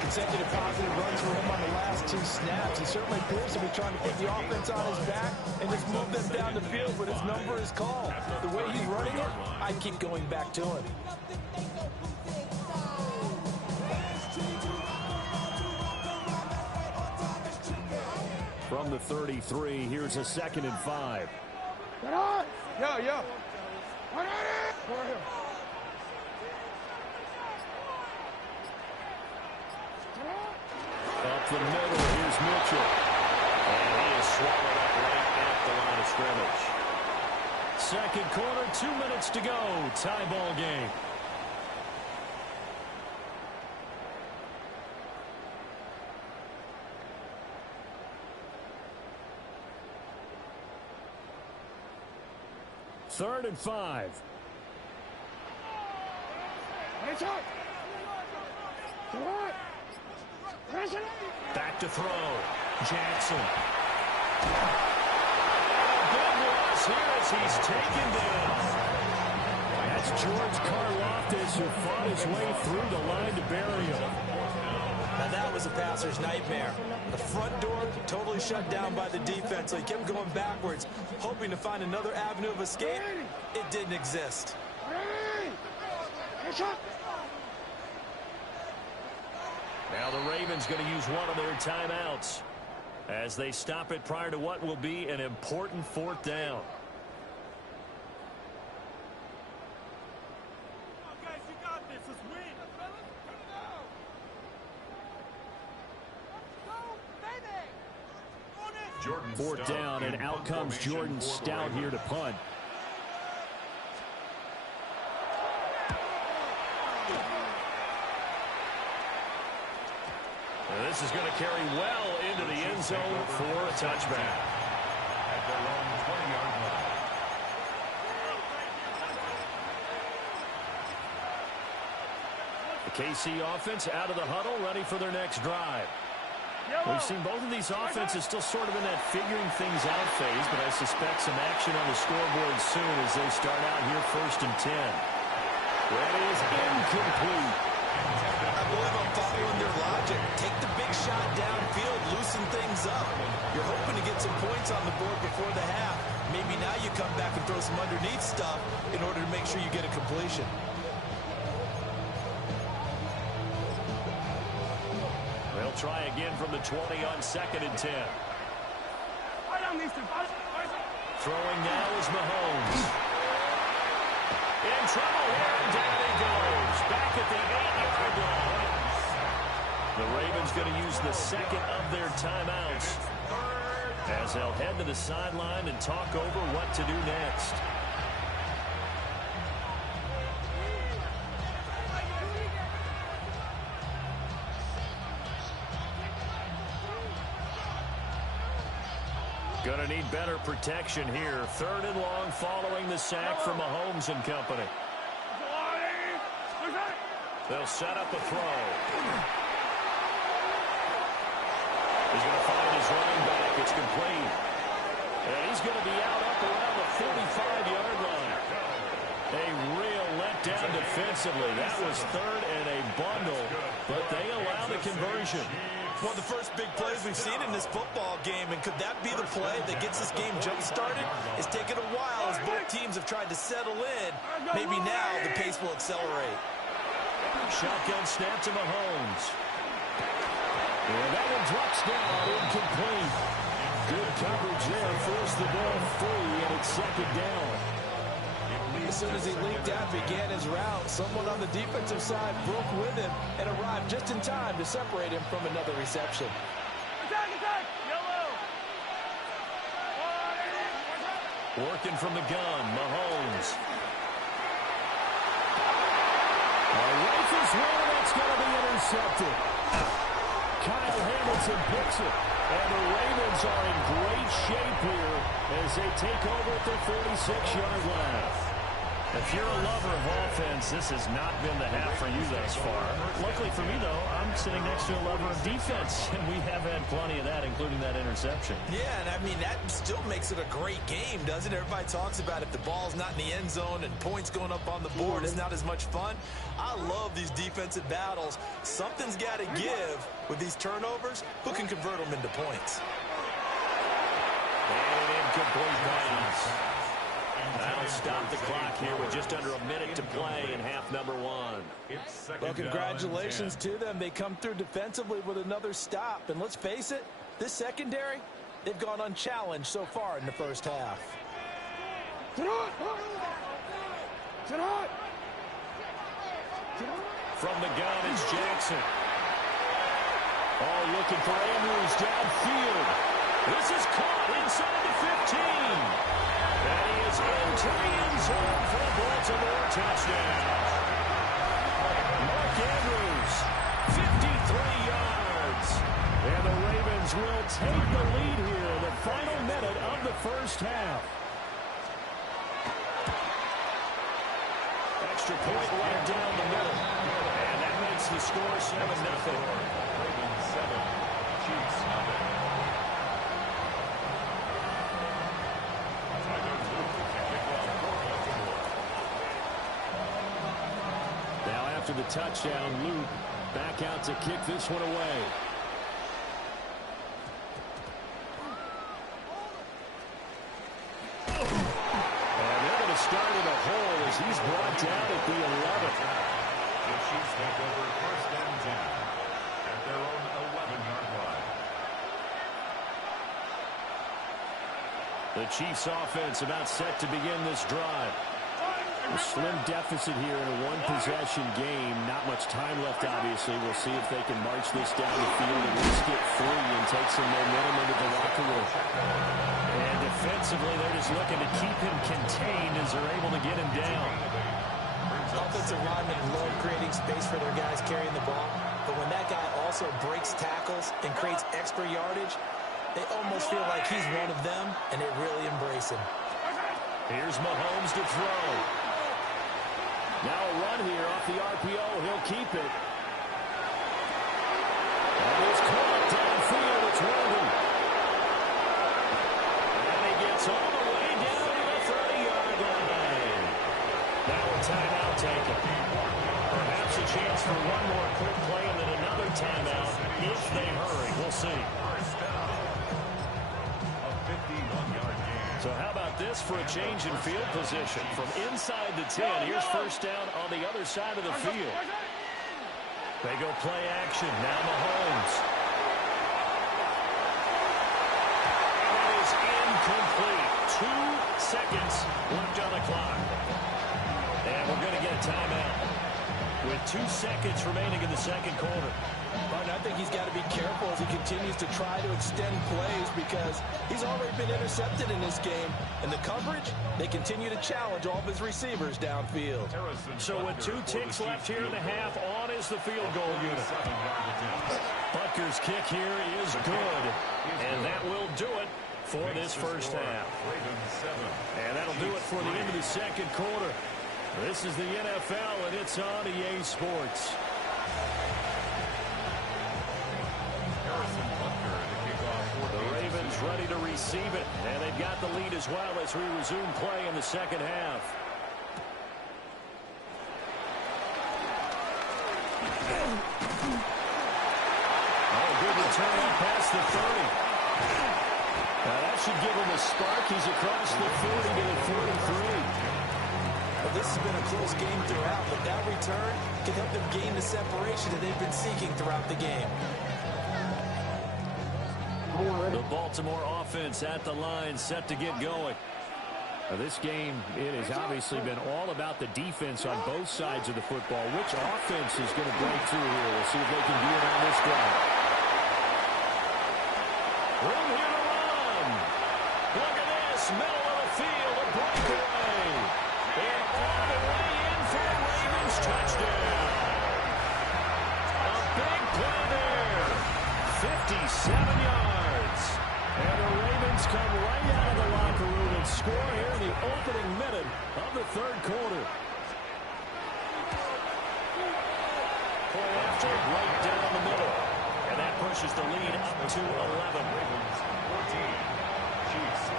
Consecutive positive runs for him on the last 2 snaps. He certainly appears to be trying to put the offense on his back and just move them down the field, but his number is called. The way he's running it, I'd keep going back to him. From the 33, here's a 2nd and 5. Yeah. Up the middle, here's Mitchell. And he is swallowed up right at the line of scrimmage. 2nd quarter, 2 minutes to go. Tie ball game. Third and 5. Back to throw. Jackson. Big loss here as he's taken down. That's George Karlaftis who fought his way through the line to bury him. Now that was a passer's nightmare. The front door totally shut down by the defense, so he kept going backwards, hoping to find another avenue of escape. It didn't exist. Now the Ravens going to use one of their timeouts as they stop it prior to what will be an important 4th down. Fourth down, and out comes Jordan Stout here to punt. And this is going to carry well into the end zone for a touchback. At their own 20-yard line. The KC offense out of the huddle, ready for their next drive. We've seen both of these offenses still sort of in that figuring things out phase, but I suspect some action on the scoreboard soon as they start out here 1st and 10. That is incomplete. I believe I'm following their logic. Take the big shot downfield, loosen things up. You're hoping to get some points on the board before the half. Maybe now you come back and throw some underneath stuff in order to make sure you get a completion. They'll try again from the 20 on 2nd and 10. Throwing now is Mahomes. In trouble here, and down he goes. Back at the 8-yard line. The Ravens going to use the 2nd of their timeouts as they'll head to the sideline and talk over what to do next. Going to need better protection here. 3rd and long following the sack from Mahomes and company. They'll set up a throw. He's going to find his running back. It's complete. And he's going to be out up around the 45-yard line. A real letdown defensively. That was third and a bundle, but they allow the conversion. One of the first big plays we've seen in this football game, and could that be the play that gets this game jump-started? It's taken a while as both teams have tried to settle in. Maybe now the pace will accelerate. Shotgun snap to Mahomes. And that one drops down, incomplete. Good coverage there, forced the ball free, and it's second down. As soon as he leaked out, began his route, someone on the defensive side broke with him and arrived just in time to separate him from another reception. Attack! Yellow! Working from the gun, Mahomes. Rifles one, that's going to be intercepted. Kyle Hamilton picks it. And the Ravens are in great shape here as they take over at the 46-yard line. If you're a lover of offense, this has not been the half for you thus far. Luckily for me, though, I'm sitting next to a lover of defense, and we have had plenty of that, including that interception. Yeah, and I mean, that still makes it a great game, doesn't it? Everybody talks about if the ball's not in the end zone and points going up on the board, it's not as much fun. I love these defensive battles. Something's got to give with these turnovers. Who can convert them into points? And incomplete pass. That'll stop the clock here with just under a minute to play in half number one. Well, congratulations to them. They come through defensively with another stop. And let's face it, this secondary, they've gone unchallenged so far in the first half. From the gun, it's Jackson. Oh, looking for Andrews downfield. This is caught inside the 15. And he is into the end zone for a Baltimore touchdown. Mark Andrews, 53 yards. And the Ravens will take the lead here in the final minute of the first half. Extra point right down the middle. And that makes the score 7-0. Ravens 7, Chiefs 0. After the touchdown, Luke back out to kick this one away. And they're going to start in a hole as he's brought down at the 11th. The Chiefs take over first and 10 at their own 11-yard line. The Chiefs offense about set to begin this drive. A slim deficit here in a one-possession game. Not much time left, obviously. We'll see if they can march this down the field and at least get free and take some momentum into the locker room. And defensively, they're just looking to keep him contained as they're able to get him down. Offensive linemen love creating space for their guys carrying the ball. But when that guy also breaks tackles and creates extra yardage, they almost feel like he's one of them, and they really embrace him. Here's Mahomes to throw. Now a run here off the RPO. He'll keep it. And it's caught downfield. It's Weldon. And he gets all the way down to the 30-yard line. Now a timeout taken. Perhaps a chance for one more quick play and then another timeout if they hurry. We'll see. First down. A 51-yard game. So how about this for a change in field position? From inside the 10, here's first down on the other side of the field. They go play action. Now Mahomes. And it is incomplete. 2 seconds left on the clock. And we're going to get a timeout with 2 seconds remaining in the second quarter. Martin, I think he's got to be careful as he continues to try to extend plays because he's already been intercepted in this game. And the coverage, they continue to challenge all of his receivers downfield. So with 2 ticks left here in the half, on is the field goal unit. Butker's kick here is good. And that will do it for this first half. And that'll do it for the end of the second quarter. This is the NFL, and it's on EA Sports. The Ravens ready to receive it, and they've got the lead as well as we resume play in the second half. Oh, good return out past the 30. Now that should give him a spark. He's across the 40 to the 43. Well, this has been a close game throughout, but that return can help them gain the separation that they've been seeking throughout the game. The Baltimore offense at the line, set to get going. Now this game, it has obviously been all about the defense on both sides of the football. Which offense is going to break through here? We'll see if they can do it on this drive. Room here to run. Look at this, middle of the field, a breakaway. And all the way in for a Ravens touchdown. A big play there. 57 yards. And the Ravens come right out of the locker room and score here in the opening minute of the third quarter. Play after, right down the middle. And that pushes the lead up to 11. Ravens 14, Chiefs 3.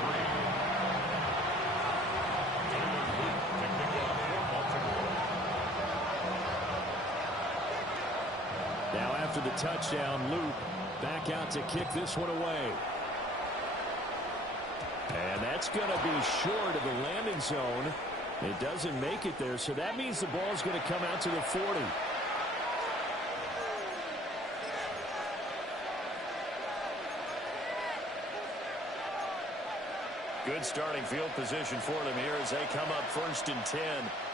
Now after the touchdown, Luke back out to kick this one away. And that's going to be short of the landing zone. It doesn't make it there, so that means the ball's going to come out to the 40. Good starting field position for them here as they come up 1st and 10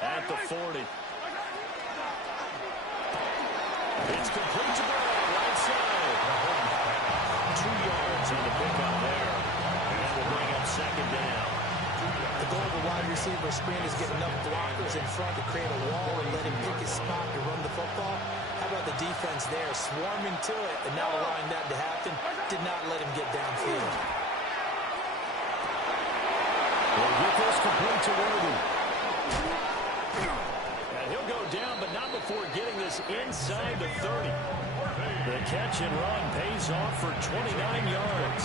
at the 40. It's complete to Brown, right side. 2 yards on the pickup there. And that will bring up 2nd down. The goal of the wide receiver screen is get enough blockers in front to create a wall and let him pick his spot to run the football. How about the defense there, swarming to it and not allowing that to happen? Did not let him get downfield. We'll get this complete to Worthy. And he'll go down, but not before getting this inside the 30. The catch and run pays off for 29 yards.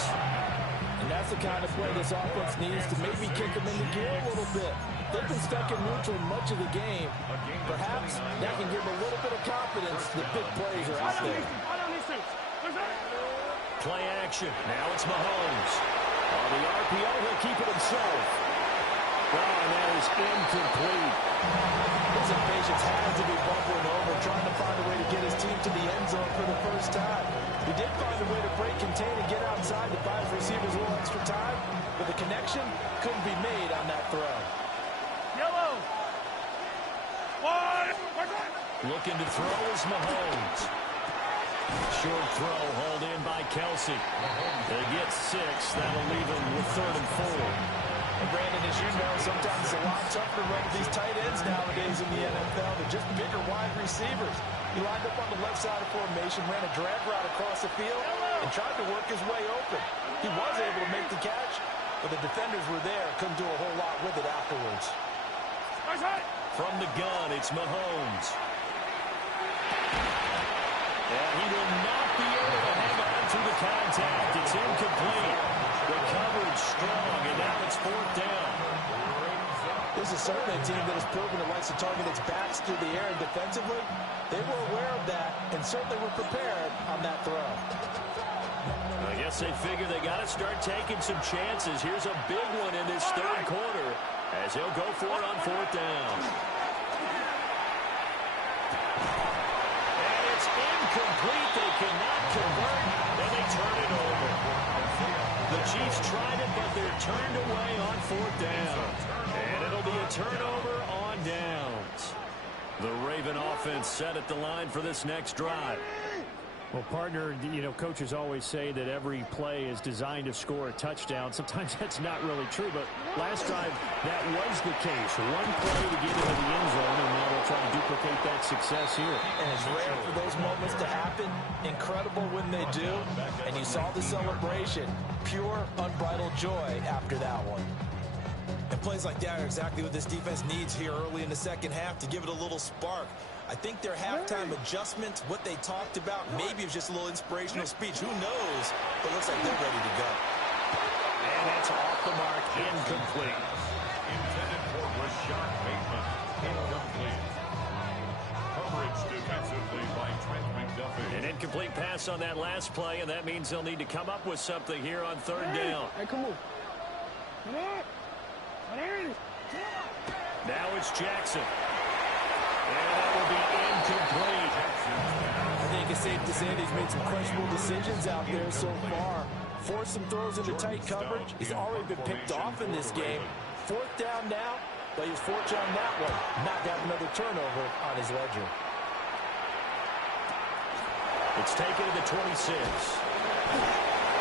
And that's the kind of play this offense needs to maybe kick them into gear a little bit. They've been stuck in neutral much of the game. Perhaps that can give them a little bit of confidence that big plays are out there. Play action. Now it's Mahomes. On the RPO, he'll keep it himself. Oh, and that is incomplete. His impatience has to be bubbling over, trying to find a way to get his team to the end zone for the first time. He did find a way to break, contain, and get outside to buy his receivers a little extra time, but the connection couldn't be made on that throw. Yellow. Looking to throw is Mahomes. Short throw hauled in by Kelsey. They get 6. That'll leave him with 3rd and 4. And Brandon, as you know, sometimes it's a lot tougher to run with these tight ends nowadays in the NFL. They're just bigger wide receivers. He lined up on the left side of formation, ran a drag route across the field, and tried to work his way open. He was able to make the catch, but the defenders were there. Couldn't do a whole lot with it afterwards. From the gun, it's Mahomes. And he will not be able to hang on through the contact. It's incomplete. The coverage strong, and now it's 4th down. This is certainly a team that has proven it likes to target its backs through the air, and defensively, they were aware of that and certainly were prepared on that throw. I guess they figure they got to start taking some chances. Here's a big one in this third quarter as he'll go for it on 4th down. And it's incomplete. They cannot convert, and they turn it over. The Chiefs tried it, but they're turned away on 4th down. And it'll be a turnover on downs. The Raven offense set at the line for this next drive. Well, partner, you know, coaches always say that every play is designed to score a touchdown. Sometimes that's not really true, but last drive that was the case. One play to get into the end zone, and now they'll try to duplicate that success here. And it's rare for those moments to happen. Incredible when they do. And you saw the celebration. Pure, unbridled joy after that one. And plays like that are exactly what this defense needs here early in the second half to give it a little spark. I think their halftime adjustments, what they talked about, maybe it was just a little inspirational speech. Who knows? But it looks like they're ready to go. And it's off the mark, incomplete. Intended for Rashad Bateman. Incomplete. Coverage defensively by Trent McDuffie. An incomplete pass on that last play, and that means they'll need to come up with something here on third down. Hey, come on. Come on. Now it's Jackson. And that will be incomplete. I think it's safe to say that he's made some questionable decisions out there so far. Forced some throws into tight coverage. He's already been picked off in this game. Fourth down now, but he was fortunate on that one. Not to have another turnover on his ledger. It's taken to the 26.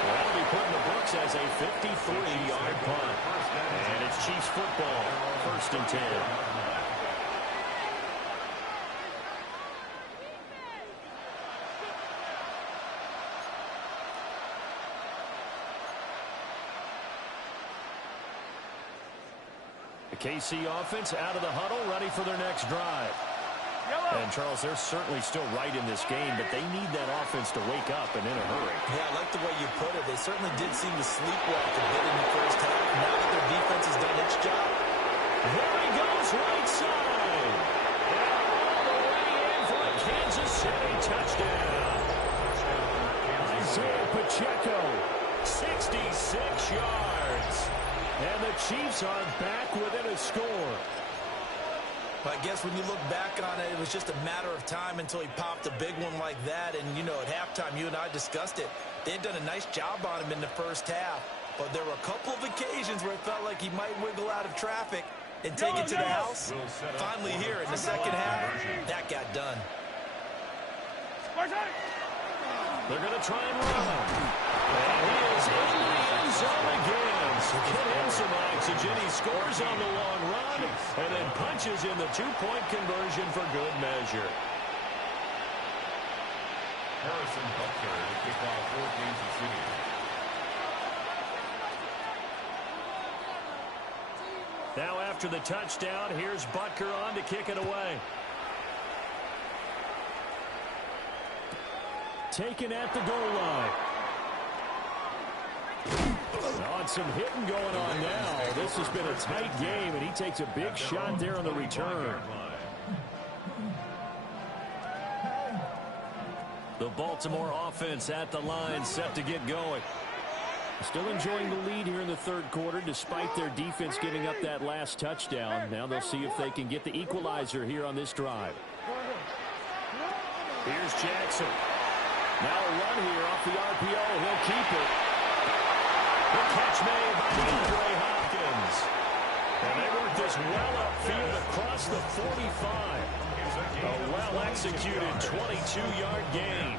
That'll be put in the books as a 53-yard punt. And it's Chiefs football, 1st and 10. The KC offense out of the huddle, ready for their next drive. And, Charles, they're certainly still right in this game, but they need that offense to wake up and in a hurry. Yeah, I like the way you put it. They certainly did seem to sleepwalk a bit in the first half. Now that their defense has done its job. There he goes, right side. And all the way in for a Kansas City touchdown. Isaiah Pacheco, 66 yards. And the Chiefs are back within a score. I guess when you look back on it, it was just a matter of time until he popped a big one like that. And, you know, at halftime, you and I discussed it. They had done a nice job on him in the first half. But there were a couple of occasions where it felt like he might wiggle out of traffic and take it to the house. Finally here in the second half, that got done. They're going to try and run. And he is in the end zone again. So get him some oxygen. He scores on the long run and then punches in the two-point conversion for good measure. Harrison Butker to kick off for Kansas City. Now after the touchdown, here's Butker on to kick it away. Taken at the goal line. On some hitting going on now. This has been a tight game, and he takes a big shot there on the return. The Baltimore offense at the line, set to get going. Still enjoying the lead here in the third quarter, despite their defense giving up that last touchdown. Now they'll see if they can get the equalizer here on this drive. Here's Jackson. Now a run here off the RPO. He'll keep it. The catch made by DeAndre Hopkins. And they work this well upfield across the 45. A well-executed 22-yard gain.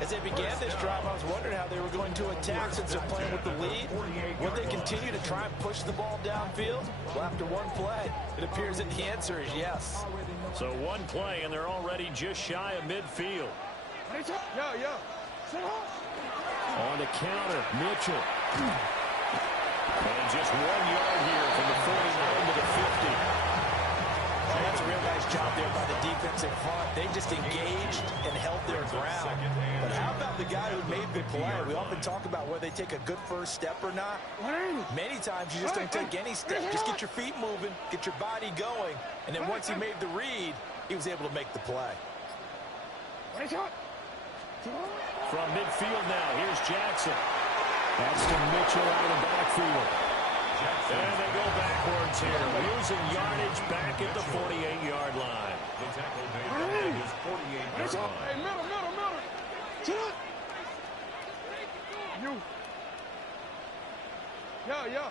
As they began this drive, I was wondering how they were going to attack since they're playing with the lead. Would they continue to try and push the ball downfield? Well, after one play, it appears that the answer is yes. So one play, and they're already just shy of midfield. On the counter, Mitchell. And just 1 yard here from the 49 to the 50. Well, that's a real nice job there by the defense in front. They just engaged and held their ground. But how about the guy who made the play? We often talk about whether they take a good first step or not. Many times you just don't take any step. Just get your feet moving, get your body going. And then once he made the read, he was able to make the play. From midfield now, here's Jackson. That's to Mitchell out of the backfield. And they go backwards here, losing yardage back at the 48-yard line. The tackle made at his 48-yard line. Hey, middle. Sit up. You. Yeah.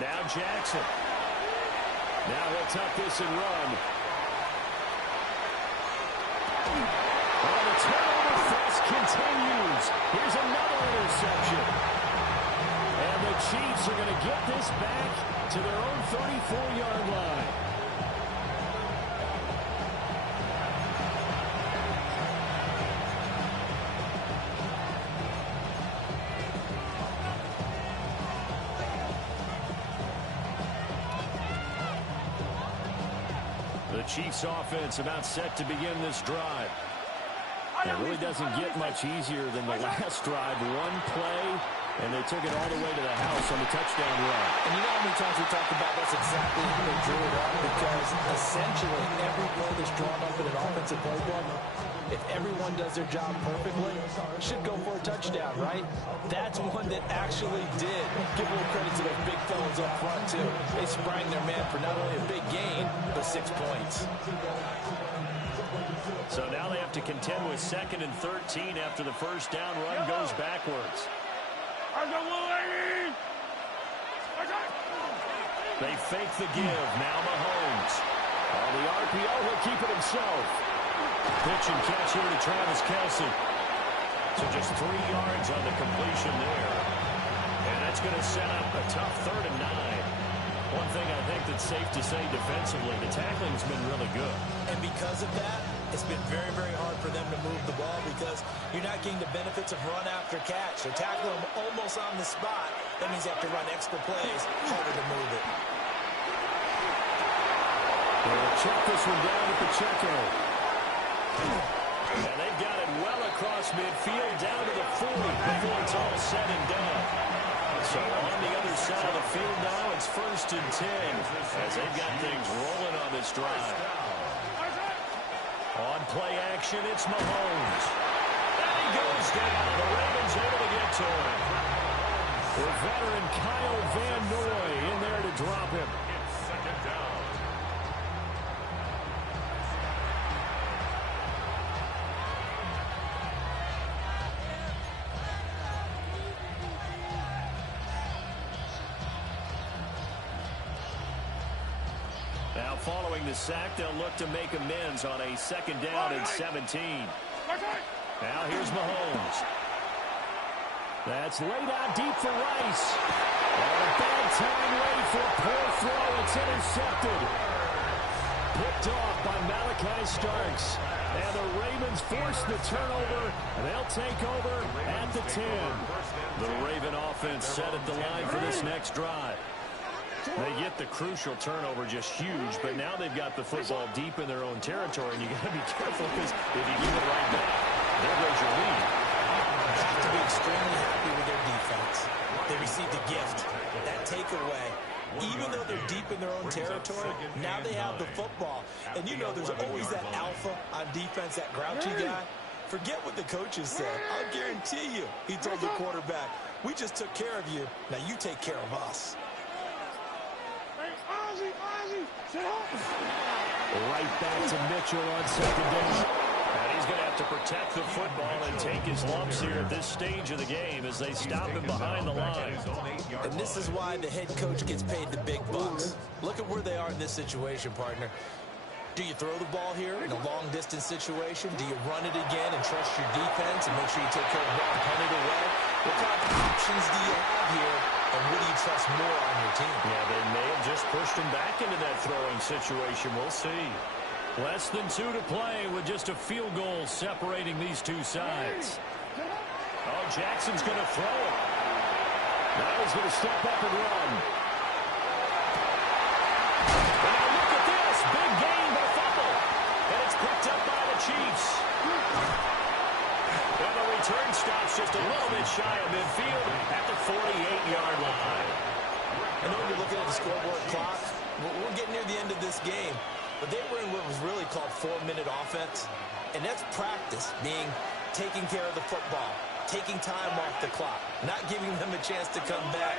Now Jackson. Now he'll tuck this and run. And the turnover fest continues. Here's another interception. And the Chiefs are going to get this back to their own 34-yard line. The Chiefs offense about set to begin this drive. It really doesn't get much easier than the last drive. One play, and they took it all the way to the house on the touchdown run. And you know how many times we talked about that's exactly how they drew it up, because essentially every play that's drawn up in an offensive playbook, if everyone does their job perfectly, should go for a touchdown, right? That's one that actually did. Give a little credit to those big fellas up front, too. They sprang their man for not only a big gain, but 6 points. So now they have to contend with 2nd and 13 after the first down run goes backwards. They fake the give. Now Mahomes. On the RPO, he'll keep it himself. Pitch and catch here to Travis Kelce. So just 3 yards on the completion there. And that's going to set up a tough 3rd and 9. One thing I think that's safe to say defensively, the tackling's been really good. And because of that, it's been very, very hard for them to move the ball because you're not getting the benefits of run after catch. They're tackling them almost on the spot. That means they have to run extra plays, harder to move it. They'll check this one down to Pacheco. And they've got it well across midfield down to the 40 before it's all said and done. So on the other side of the field now, it's 1st and 10 as they've got things rolling on this drive. On play action, it's Mahomes. And he goes down. The Ravens able to get to him. The veteran Kyle Van Noy in there to drop him. It's 2nd down. Now following the sack, they'll look to make amends on a 2nd down and 17. Now here's Mahomes. That's laid out deep for Rice. And a bad time late for a poor throw. It's intercepted. Picked off by Malachi Starks. And the Ravens force the turnover. And they'll take over at the 10. The Raven offense set at the line for this next drive. They get the crucial turnover, just huge, but now they've got the football deep in their own territory, and you got to be careful because if you give it right back, there goes your lead. They have to be extremely happy with their defense. They received a gift, that takeaway. Even though they're deep in their own territory, now they have the football. And you know there's always that alpha on defense, that grouchy guy. Forget what the coaches said. I'll guarantee you, he told the quarterback, we just took care of you, now you take care of us. Right back to Mitchell on 2nd down. And he's going to have to protect the football and take his lumps here at this stage of the game as they stop him behind the line. And this is why the head coach gets paid the big bucks. Look at where they are in this situation, partner. Do you throw the ball here in a long-distance situation? Do you run it again and trust your defense and make sure you take care of the ball and punt it away? What kind of options do you have here, and what do you trust more on your team? Yeah, they may have just pushed him back into that throwing situation. We'll see. Less than 2 to play with just a field goal separating these two sides. Oh, Jackson's going to throw it. Now he's going to step up and run. And now look at this. Big gain by fumble. And it's picked up by the Chiefs. And the return stops just a little bit shy of midfield at the 48-yard line. I know you're looking at the scoreboard clock. We're getting near the end of this game. But they were in what was really called 4-minute offense. And that's practice, being taking care of the football, taking time off the clock, not giving them a chance to come back.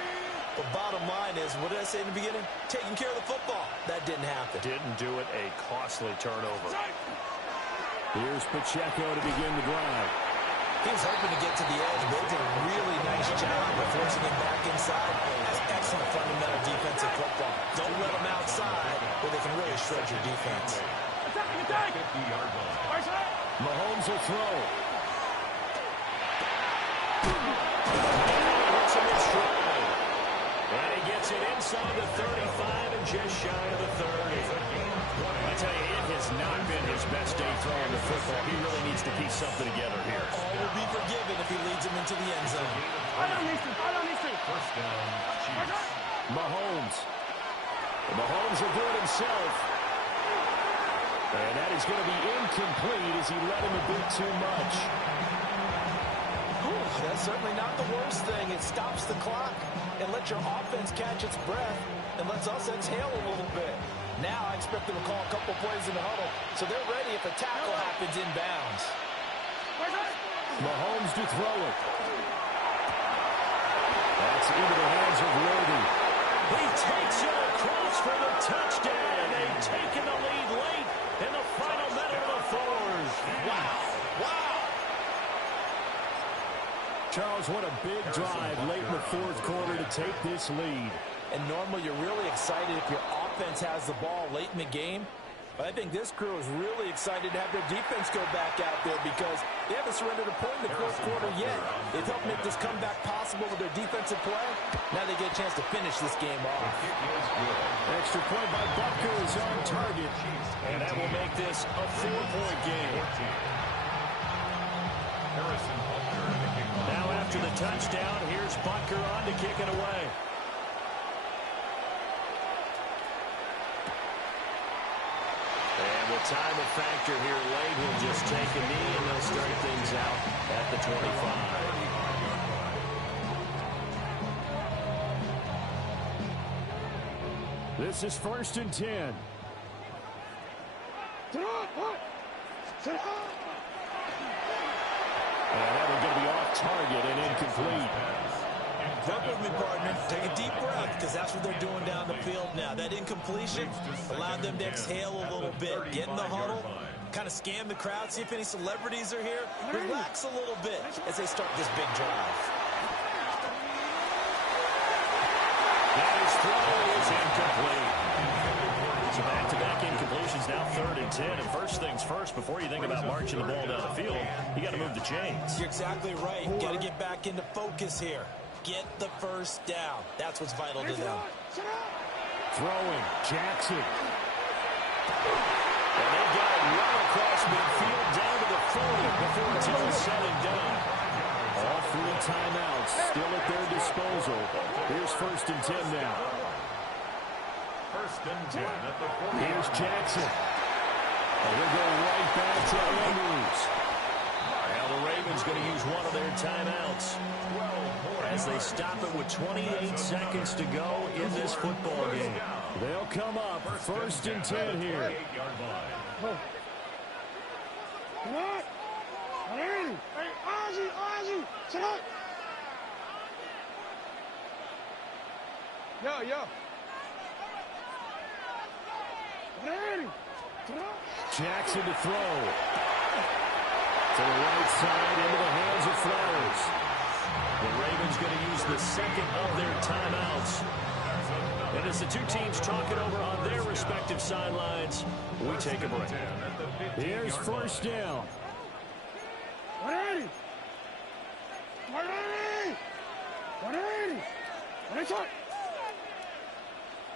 But bottom line is, what did I say in the beginning? Taking care of the football. That didn't happen. Didn't do it. A costly turnover. Here's Pacheco to begin the drive. He was hoping to get to the edge, but they did a really nice job of forcing him back inside. That's excellent fundamental defensive football. Don't let him outside where they can really shred your defense. Mahomes will throw. And he gets it inside the 35 and just shy of the 30. I tell you, it has not been his best day throwing the football. He really needs to piece something together here. All will be forgiven if he leads him into the end zone. First down, Chiefs. Mahomes. Mahomes will do it himself. And that is going to be incomplete as he let him a bit too much. That's certainly not the worst thing. It stops the clock and lets your offense catch its breath and lets us exhale a little bit. Now I expect them to call a couple plays in the huddle, so they're ready if a tackle happens inbounds. Mahomes to throw it. That's into the hands of Worthy. He takes it across for the touchdown. They've taken the lead late in the final minute of the fourth. Wow. Charles, what a big drive late in the fourth quarter to take this lead. And normally you're really excited if your offense has the ball late in the game. But I think this crew is really excited to have their defense go back out there because they haven't surrendered a point in the fourth quarter yet. They've helped make this comeback possible with their defensive play. Now they get a chance to finish this game off. Extra point by Butker is on target. And that will make this a 4-point game. Now after the touchdown, here's Butker on to kick it away. And with time a factor here late, he'll just take a knee and they'll start things out at the 25. This is 1st and 10. And that one's going to be off target and incomplete. Work with me, partner. Take a deep breath because that's what they're doing down the field now. That incompletion allowed them to exhale a little bit. Get in the huddle, kind of scan the crowd, see if any celebrities are here. Relax a little bit as they start this big drive. That is throw is incomplete. So back-to-back incompletions, now 3rd and 10. And first things first, before you think about marching the ball down the field, you got to move the chains. You're exactly right. Got to get back into focus here. Get the first down. That's what's vital to them. Throwing, Jackson. And they've got it run across midfield down to the 40 before it's all said and done. All 3 timeouts still at their disposal. Here's 1st and 10 now. 1st and 10 at the 40. Here's Jackson. And we'll go right back to Andrews. Now the Ravens going to use one of their timeouts as they stop it with 28 seconds to go in this football game. They'll come up 1st and 10 here. Yo. Jackson to throw. To the right side, into the hands of Flowers. The Ravens going to use the second of their timeouts. And as the two teams talk it over on their respective sidelines, we take a break. Here's 1st down.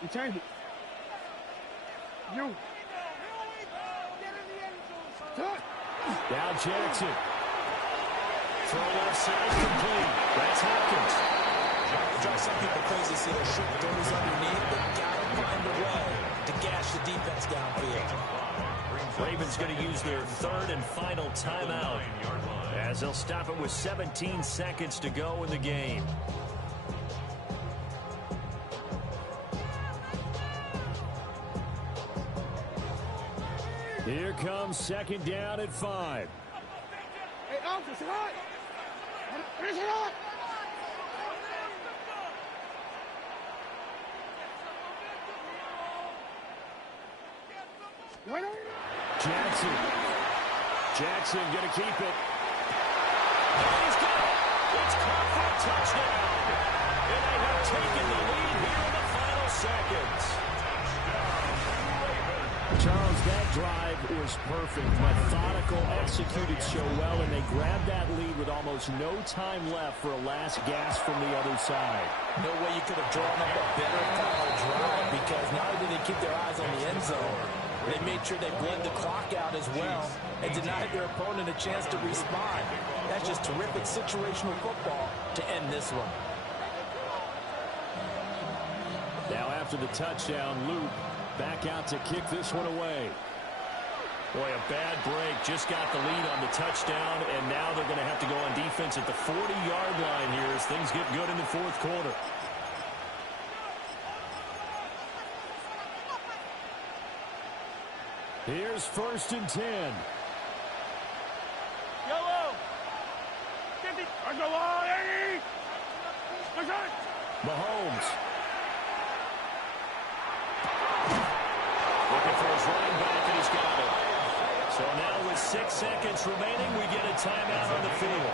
You change it. You. Now Jackson. Throw left side complete. That's Hopkins. It drives some people crazy to see their short throws underneath, but gotta find a way to gash the defense downfield. Ravens going to use their 3rd and final timeout as they'll stop it with 17 seconds to go in the game. Here comes 2nd down at 5. Hey, Alfred, sit on. Finish it up. Jackson going to keep it. He's got it. It's caught for a touchdown. And they have taken the lead here in the final seconds. Charles, that drive was perfect. Methodical, executed so well, and they grabbed that lead with almost no time left for a last gasp from the other side. No way you could have drawn up a better final drive because not only did they keep their eyes on the end zone, they made sure they bled the clock out as well and denied their opponent a chance to respond. That's just terrific situational football to end this one. Now after the touchdown, Luke back out to kick this one away. Boy, a bad break. Just got the lead on the touchdown, and now they're going to have to go on defense at the 40-yard line here as things get good in the fourth quarter. Here's 1st and 10. Yellow. 50. Let's go on, 80. Let's go. Mahomes. Looking for his running back, and he's got it. So now with 6 seconds remaining, we get a timeout on the field.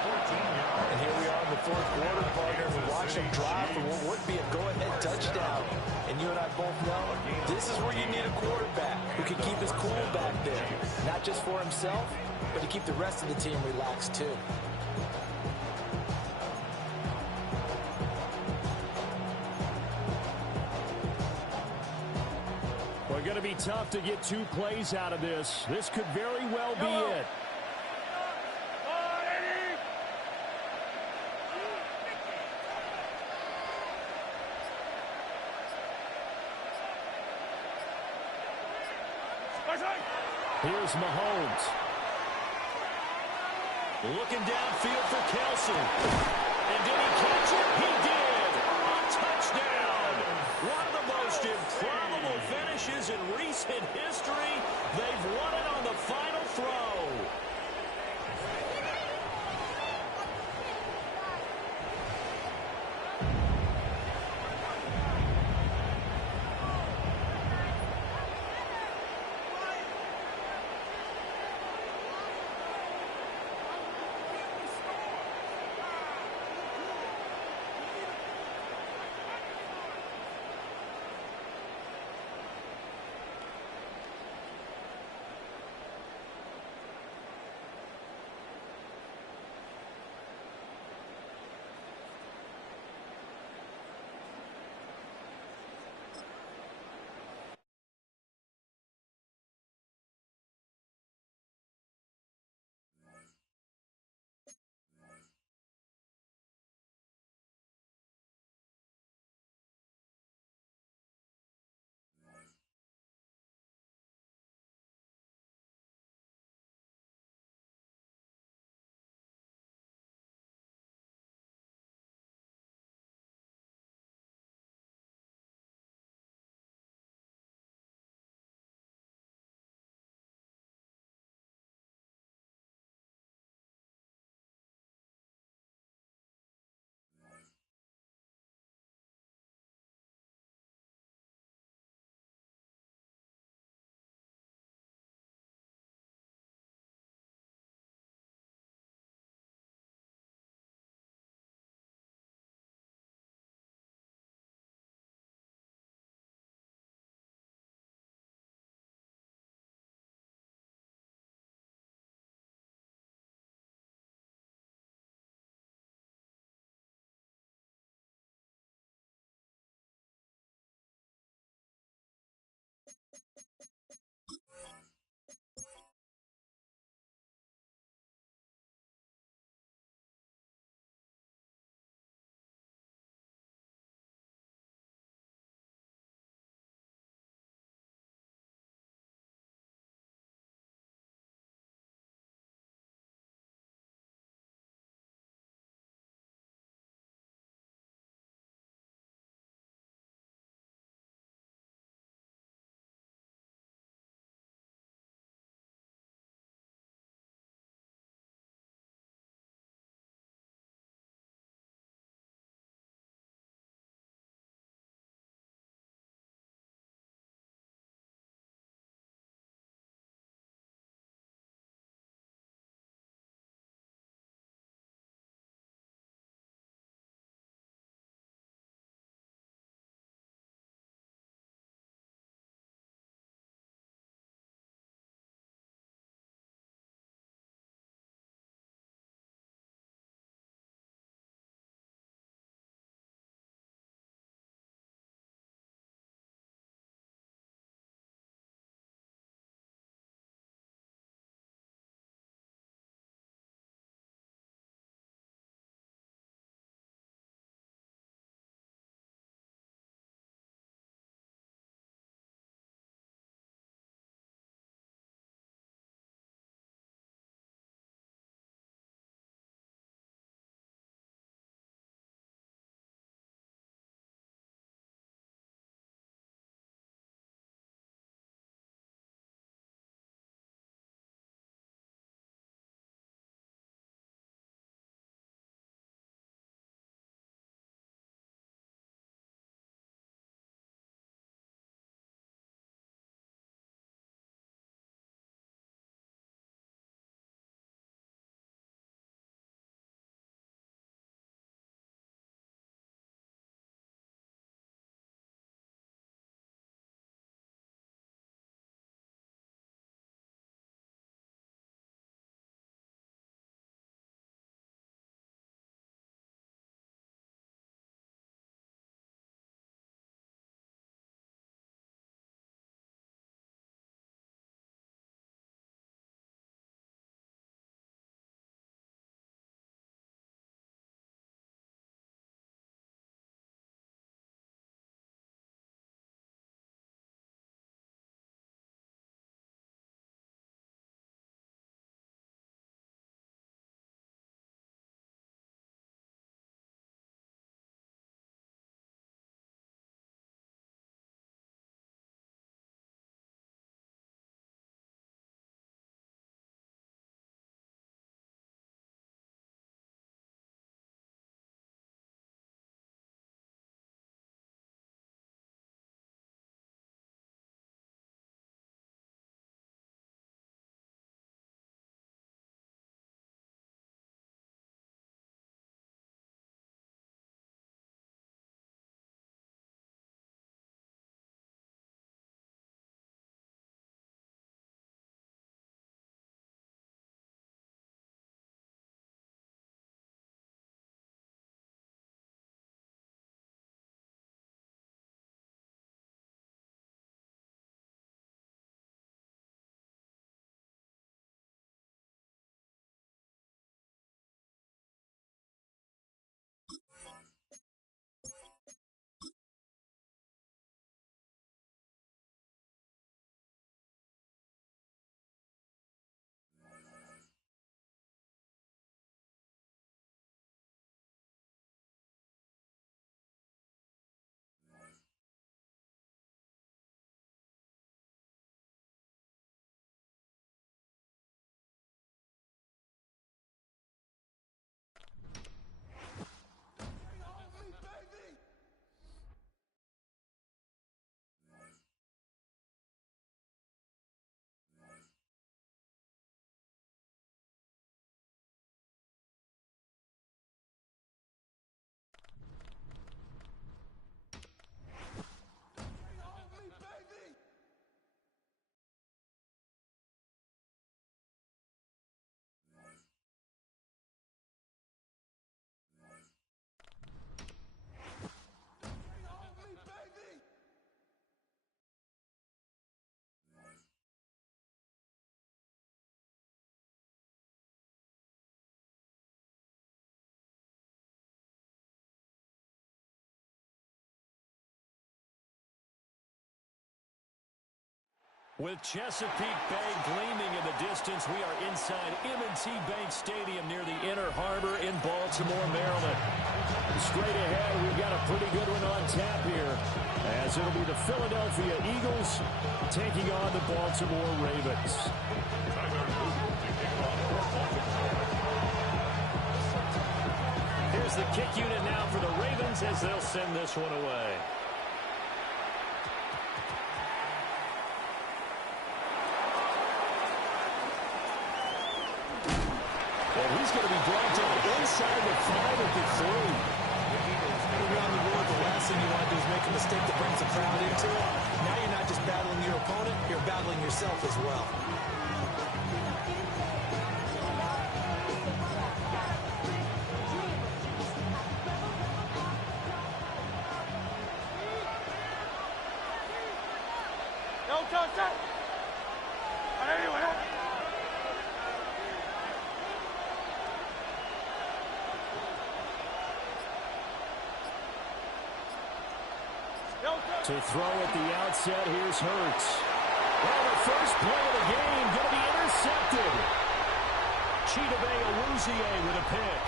And here we are in the fourth quarter, partner. We watch them drive for what would be a go-ahead touchdown. And you and I both know this is where you need a quarterback who can keep his cool back there. Not just for himself, but to keep the rest of the team relaxed too. We're going to be tough to get 2 plays out of this. This could very well be it. Here's Mahomes. Looking downfield for Kelsey. And did he catch it? He did. A touchdown. One of the most improbable finishes in recent history. They've won it on the final throw. With Chesapeake Bay gleaming in the distance, we are inside M&T Bank Stadium near the Inner Harbor in Baltimore, Maryland. Straight ahead, we've got a pretty good one on tap here, as it'll be the Philadelphia Eagles taking on the Baltimore Ravens. Here's the kick unit now for the Ravens as they'll send this one away. And he's going to be brought down inside the 5 at the 3. When you're on the board, the last thing you want to do is make a mistake that brings the crowd into it. Now you're not just battling your opponent, you're battling yourself as well. To throw at the outset, here's Hurts. Well, the first play of the game going to be intercepted. Chidobe with a pick.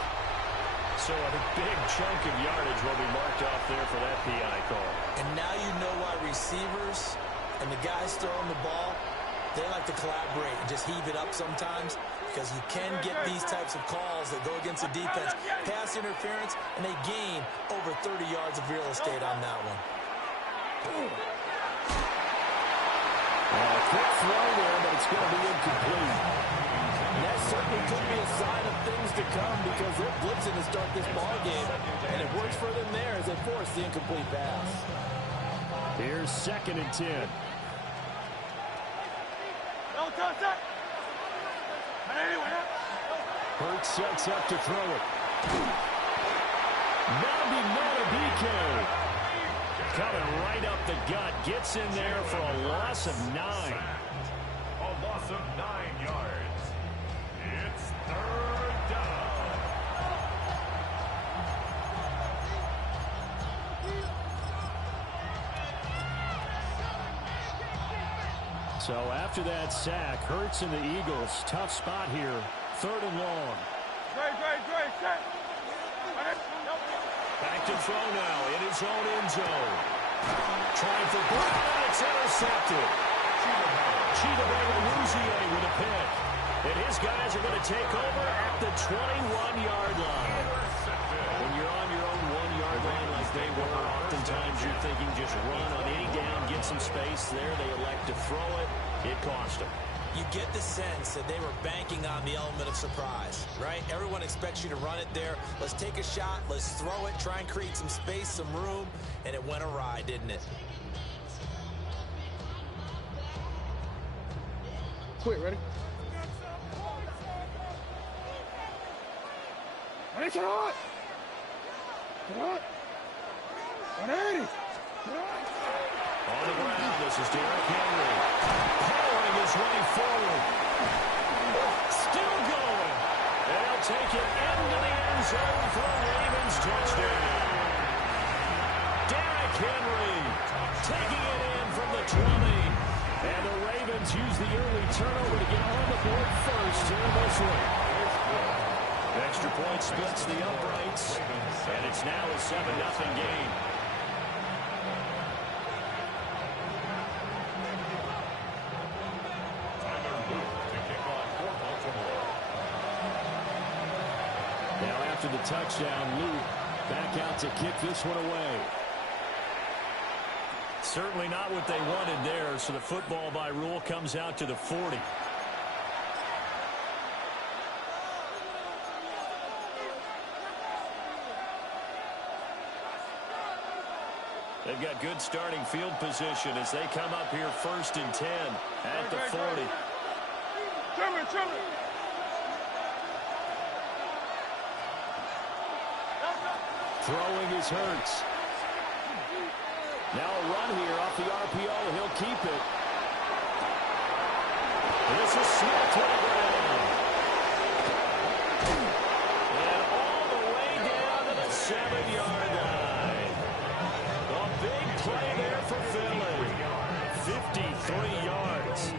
So a big chunk of yardage will be marked off there for that PI call. And now you know why receivers and the guys throwing the ball, they like to collaborate and just heave it up sometimes, because you can get these types of calls that go against the defense. Pass interference, and they gain over 30 yards of real estate on that one. Quick throw there, but it's going to be incomplete. And that certainly could be a sign of things to come, because they're blitzing to start this ball game, and it works for them there as they force the incomplete pass. Here's 2nd and 10. Hurts sets up to throw it. Na-illy coming right up the gut, gets in there for a loss of 9. A loss of 9 yards. It's 3rd down. So after that sack, Hurts and the Eagles, tough spot here, 3rd and long. Back to throw now in his own end zone. Trying for Brown, it's intercepted. Chidobe with a pick. And his guys are going to take over at the 21-yard line. When you're on your own 1-yard line like they were, oftentimes you're thinking just run on any down, get some space. There they elect to throw it. It cost them. You get the sense that they were banking on the element of surprise, right? Everyone expects you to run it there. Let's take a shot. Let's throw it. Try and create some space, some room. And it went awry, didn't it? Quick, ready? Ready, get on! Get on! 180! On the ground, this is Derrick Henry. Powering his way forward. Still going. And he'll take it into the end zone for a Ravens touchdown. Derrick Henry taking it in from the 20. And the Ravens use the early turnover to get on the board first here in this one. Extra point splits the uprights. And it's now a 7-0 game. After the touchdown, Luke back out to kick this one away. Certainly not what they wanted there, so the football by rule comes out to the 40. They've got good starting field position as they come up here 1st and 10 at the 40. Throwing his Hurts. Now a run here off the RPO. He'll keep it. This is Smith to the ground. And all the way down to the 7-yard line. A big play there for Philly. 53 yards.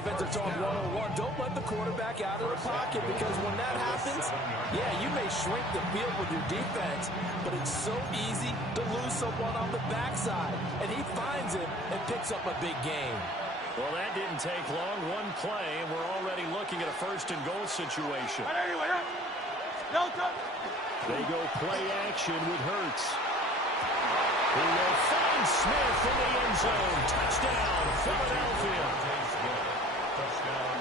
defensive talk 101. Don't let the quarterback out of the pocket, because when that happens, yeah, you may shrink the field with your defense, but it's so easy to lose someone on the backside. And he finds him and picks up a big gain. Well, that didn't take long. One play, and we're already looking at a first-and-goal situation. They go play action with Hurts. He will find Smith in the end zone. Touchdown, Philadelphia.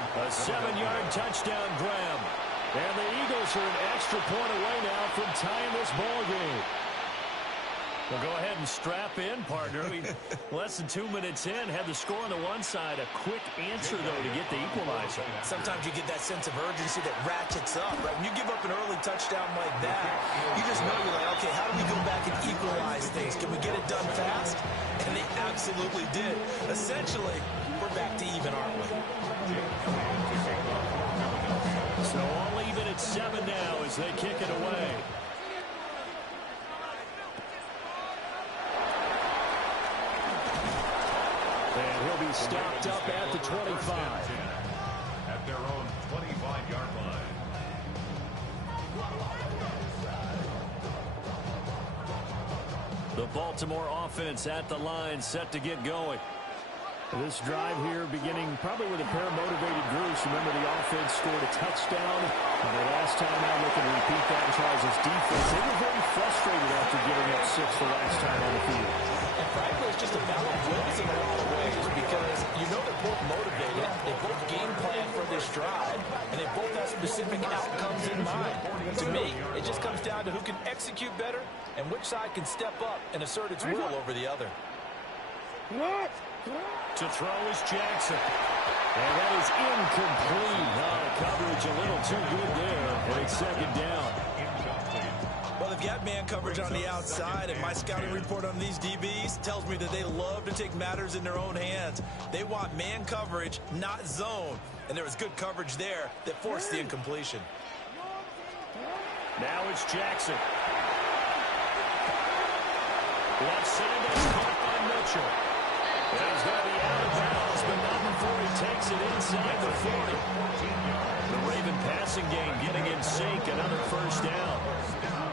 A 7-yard touchdown grab. And the Eagles are an extra point away now from tying this ball game. Well, go ahead and strap in, partner. Less than 2 minutes in, had the score on the one side. A quick answer, though, to get the equalizer. Sometimes you get that sense of urgency that ratchets up, right? When you give up an early touchdown like that, you just know you're like, okay, how do we go back and equalize things? Can we get it done fast? And they absolutely did. Essentially, we're back to even, aren't we? So all even at 7 now as they kick it away. And he'll be stopped up at the 25. At their own 25-yard line. The Baltimore offense at the line, set to get going. This drive here beginning probably with a pair of motivated groups. Remember, the offense scored a touchdown. And the last time out, they can repeat that and tries his defense. They were very frustrated after giving up 6 the last time on the field. And frankly, it's just a battle of wills in a lot of ways, because you know they're both motivated. They both game plan for this drive, and they both have specific outcomes in mind. To me, it just comes down to who can execute better and which side can step up and assert its will over the other. To throw is Jackson. And that is incomplete. Coverage a little too good there. And it's second down. Well, they've got man coverage on the outside, and my scouting report on these DBs tells me that they love to take matters in their own hands. They want man coverage, not zone. And there was good coverage there that forced the incompletion. Now it's Jackson. Left side, that's caught by Mitchell. And he's going to be out of bounds, but not before he takes it inside the 40. The Raven passing game getting in sync, another first down.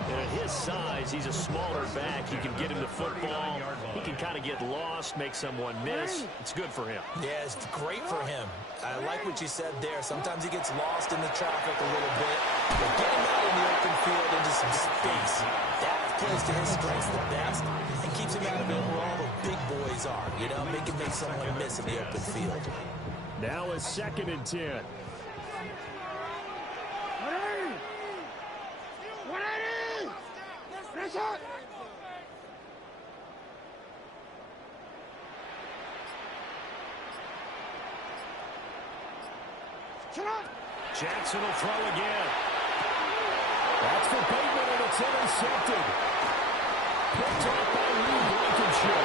And at his size, he's a smaller back. He can get him the football. He can kind of get lost, make someone miss. It's good for him. Yeah, it's great for him. I like what you said there. Sometimes he gets lost in the traffic a little bit. But get him out in the open field into some space. That plays to his strengths the best and keeps him out of it where all the big boys are. You know, make someone miss in the open field. Now a 2nd and 10. 180! Nice shot! Jackson will throw again. That's for Bateman, and it's intercepted. Picked off by Lee Blankenship.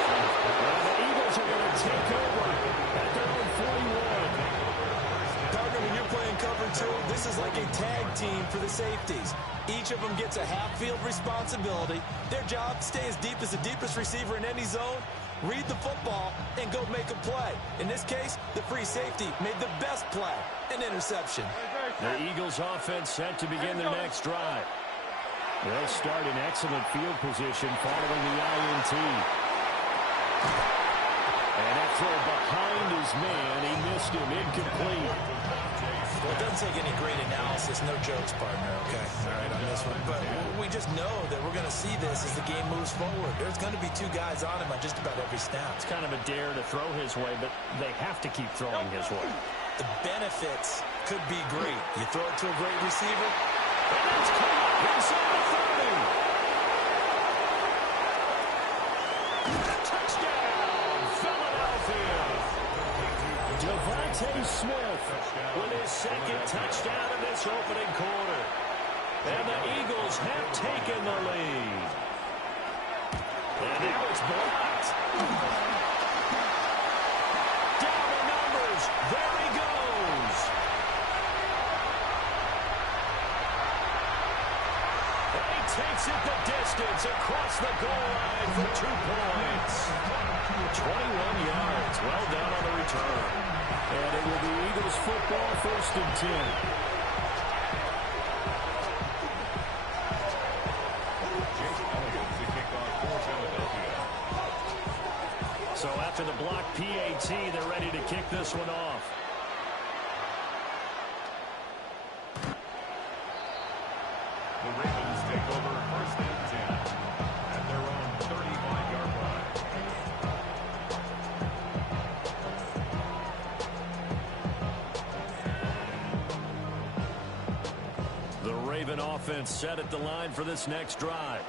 And the Eagles are going to take over at their own 41. Partner, when you're playing cover 2, this is like a tag team for the safeties. Each of them gets a half-field responsibility. Their job, stay as deep as the deepest receiver in any zone, read the football, and go make a play. In this case, the free safety made the best play, an interception. The Eagles offense set to begin their next drive. They'll start in excellent field position following the INT. And that throw behind his man, he missed him, incomplete. Well, it doesn't take any great analysis, no jokes, partner, okay? All right, on this one. But we just know that we're going to see this as the game moves forward. There's going to be 2 guys on him on just about every snap. It's kind of a dare to throw his way, but they have to keep throwing his way. The benefits could be great. You throw it to a great receiver. And that's caught inside the 30. Touchdown, Philadelphia. Devontae Smith with his 2nd touchdown in this opening quarter. And the Eagles have taken the lead. And now it's blocked. Down the numbers. There he goes. A takes it the distance across the goal line for 2 points. 21 yards. Well done on the return. And it will be Eagles football, 1st and 10. So after the block PAT, they're ready to kick this one off. The Ravens take over 1st and 10 at their own 35-yard line. The Raven offense set at the line for this next drive.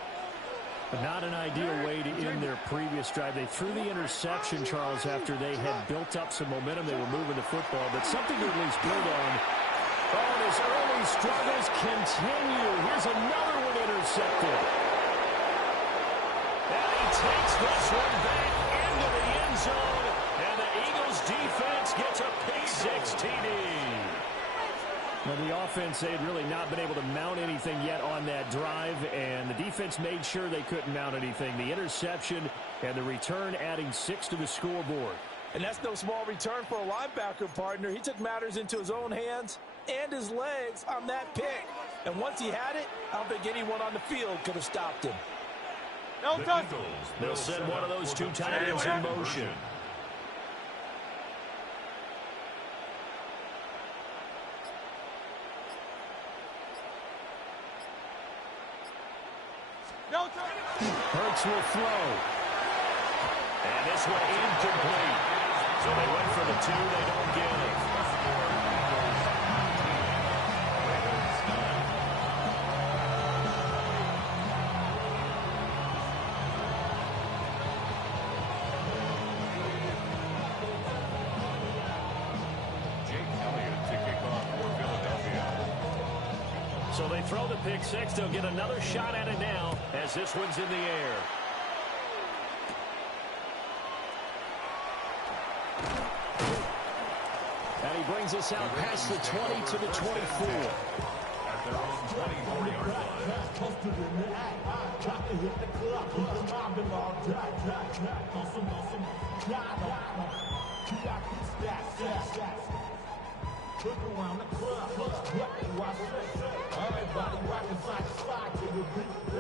Not an ideal way to end their previous drive. They threw the interception, Charles, after they had built up some momentum. They were moving the football, but something to at least build on. Oh, and his early struggles continue. Here's another one intercepted. And he takes this one back into the end zone, and the Eagles defense gets a pick-6 TD. Well, the offense, they had really not been able to mount anything yet on that drive, and the defense made sure they couldn't mount anything. The interception and the return adding 6 to the scoreboard. And that's no small return for a linebacker, partner. He took matters into his own hands and his legs on that pick. And once he had it, I don't think anyone on the field could have stopped him. They'll send one of those 2 tight ends in motion. Hurts will throw. And this one incomplete. So they went for the 2, they don't get it. So they throw the pick-6. They'll get another shot at it now as this one's in the air. And he brings us out past the 20 to the 24. At their own 24-yard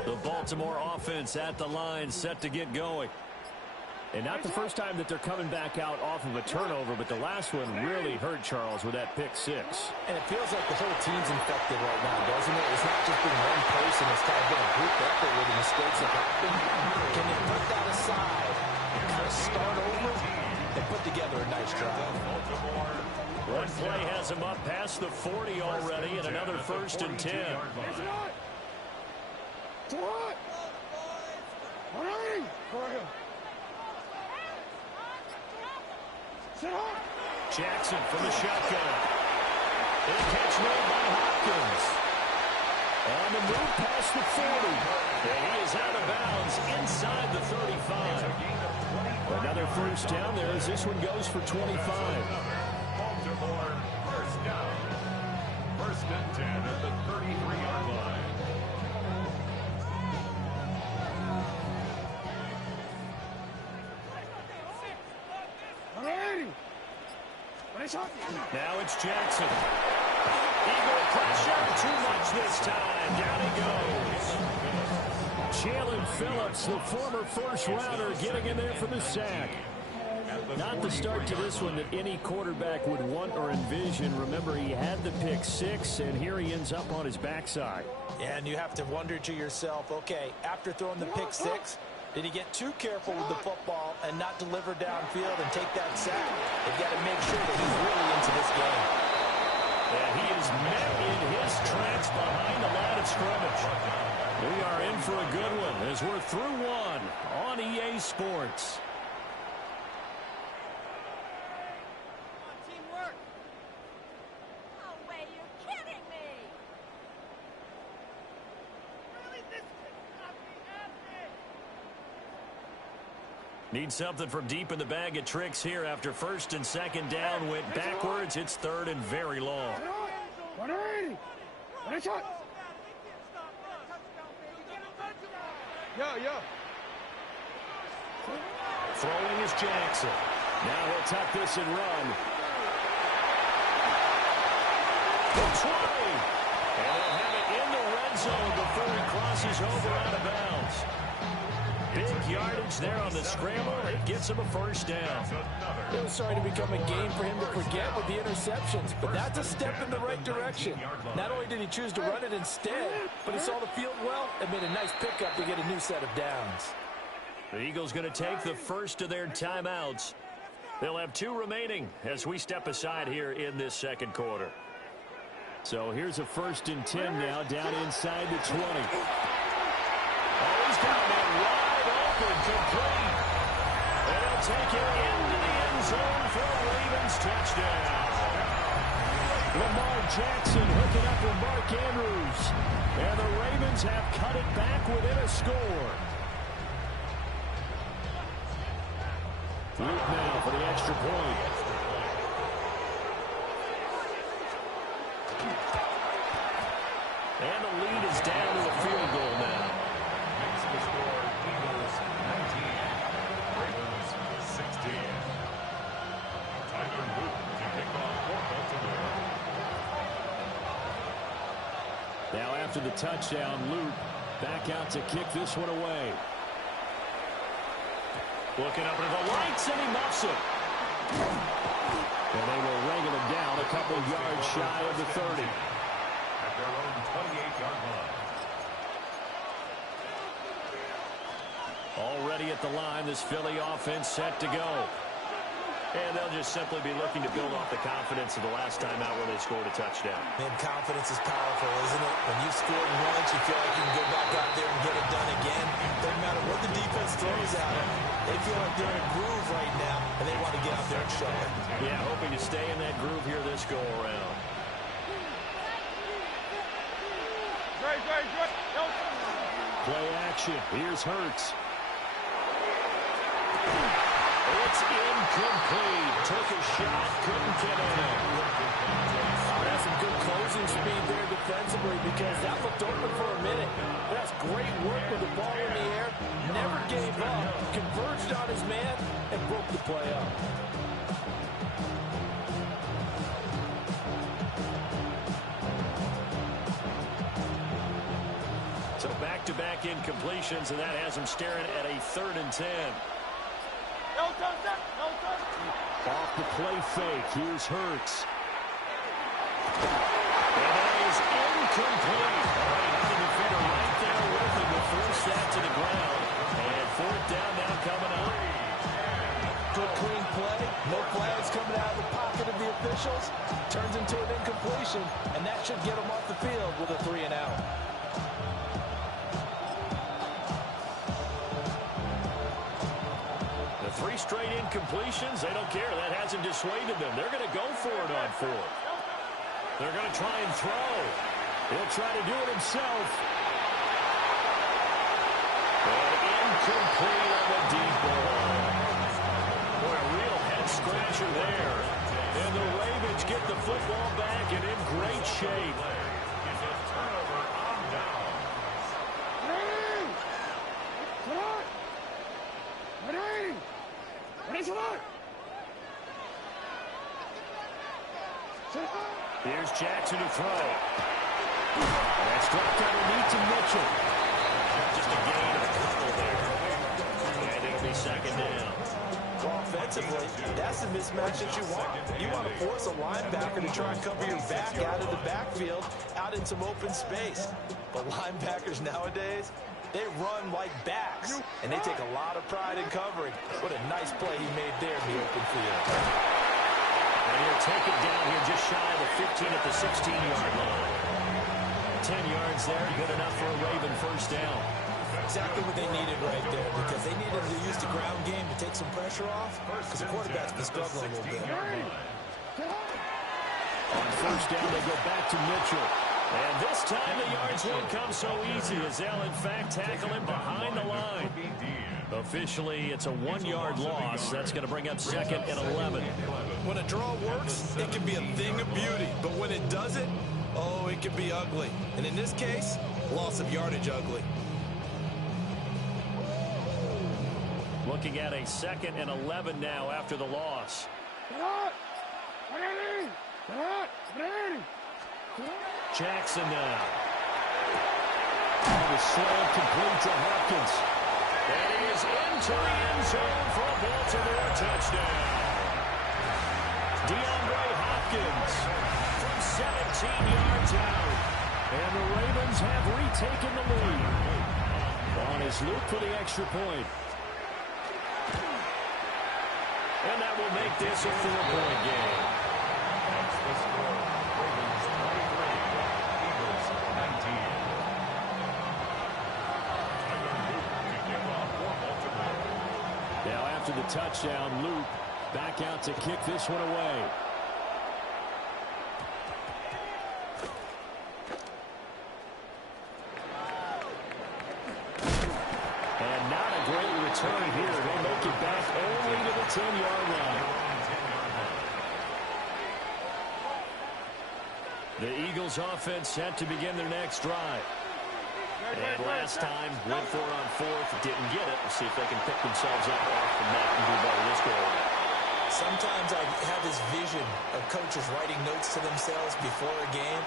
The Baltimore offense at the line, set to get going. And not the first time that they're coming back out off of a turnover, but the last one really hurt Charles with that pick-6. And it feels like the whole team's infected right now, doesn't it? It's not just been one person. It's kind of been a group effort where the mistakes have happened. Can they put that aside and kind of start over and put together a nice drive? One play has him up past the 40 already, and another 1st and 10. Jackson from the shotgun. And a catch made by Hopkins. On the move past the 40. And he is out of bounds inside the 35. Another 1st down there as this one goes for 25. Baltimore, 1st down. 1st and 10 at the 33-yard line. Now it's Jackson. Eagle pressure. Too much this time. Down he goes. Jalen Phillips, the former 1st-rounder, getting in there for the sack. Not the start to this one that any quarterback would want or envision. Remember, he had the pick-6, and here he ends up on his backside. Yeah, and you have to wonder to yourself, okay, after throwing the pick-6, did he get too careful with the football and not deliver downfield and take that sack? They've got to make sure that he's really into this game. And he is met in his tracks behind the line of scrimmage. We are in for a good one as we're through one on EA Sports. Teamwork. No way, you're kidding me. Really, this cannot be happening. Need something from deep in the bag of tricks here after 1st and 2nd down went backwards. It's 3rd and very long. Yeah. Throwing is Jackson. Now he'll tuck this and run. The 20. And they'll have it in the red zone before he crosses over out of bounds. Big yardage there on the scramble. It gets him a first down. It was starting to become a game for him to forget with the interceptions, but that's a step in the right direction. Not only did he choose to run it instead, but he saw the field well and made a nice pickup to get a new set of downs. The Eagles going to take the first of their timeouts. They'll have 2 remaining as we step aside here in this second quarter. So here's a 1st and 10 now, down inside the 20. Oh, he's got that wide open, complete. And he'll take it into the end zone for a Ravens touchdown. Lamar Jackson hooking up with Mark Andrews. And the Ravens have cut it back within a score. Luke now for the extra point. And the lead is down to a field goal now. Makes the score Eagles 19, Ravens 16. Tyler Luke to kick off for Baltimore. Now after the touchdown, Luke back out to kick this one away. Looking up into the lights, and he muffs it. And they will wrangle him down a couple yards shy of the 30. At their own 28-yard line. Already at the line, this Philly offense set to go. And they'll just simply be looking to build off the confidence of the last time out where they scored a touchdown. Man, confidence is powerful, isn't it? When you've scored once, you feel like you can go back out there and get it done again. Doesn't matter what the defense throws at them. They feel like they're in a groove right now, and they want to get out there and show it. Yeah, hoping to stay in that groove here this go-around. Play action. Here's Hurts. It's incomplete. Took a shot, couldn't get in it. That's some good closing speed there defensively because that looked open for a minute. That's great work with the ball in the air. Never gave up. Converged on his man and broke the play up. So back-to-back incompletions, and that has him staring at a 3rd and 10. Off the play fake. Here's Hurts. And that is incomplete. All right, the defender right there with him to force that to the ground. And 4th down now coming up. Good clean play. No flags coming out of the pocket of the officials. Turns into an incompletion, and that should get him off the field with a 3 and out. The 3 straight incompletions, they don't care. That hasn't dissuaded them. They're going to go for it on 4th. They're going to try and throw. He'll try to do it himself. And incomplete on the deep ball. Boy, a real head-scratcher there. And the Ravens get the football back and in great shape. It's a turnover on downs. Here's Jackson to throw. That's dropped underneath to Mitchell. Just a gain of a couple there. And it'll be 2nd down. Offensively, that's the mismatch that you want. You want to force a linebacker to try and cover your back out of the backfield, out in some open space. But linebackers nowadays, they run like backs, and they take a lot of pride in covering. What a nice play he made there in the open field. And he'll take it down here just shy of the 15 at the 16-yard line. 10 yards there, good enough for a Raven 1st down. Exactly what they needed right there because they needed to use the ground game to take some pressure off because the quarterback's been struggling a little bit. On 1st down, they go back to Mitchell. And this time the yards won't come so easy as they'll, in fact, tackle him behind the line. Officially, it's a 1-yard loss. That's going to bring up 2nd and 11. When a draw works, it can be a thing of beauty. But when it doesn't, oh, it can be ugly. And in this case, loss of yardage ugly. Looking at a 2nd and 11 now after the loss. Jackson now. The slam complete to Hopkins. And he is into the end zone for a Baltimore touchdown. DeAndre Hopkins from 17 yards out. And the Ravens have retaken the lead. On his loop for the extra point. And that will make this a 4-point game. That's the score. Ravens 23, Eagles 19. Now after the touchdown, Luke back out to kick this one away. And not a great return here. They make it back only to the 10-yard line. The Eagles offense set to begin their next drive. And last time, went for it on 4th, didn't get it. We'll see if they can pick themselves up off the mat and do better this go around. Sometimes I have this vision of coaches writing notes to themselves before a game.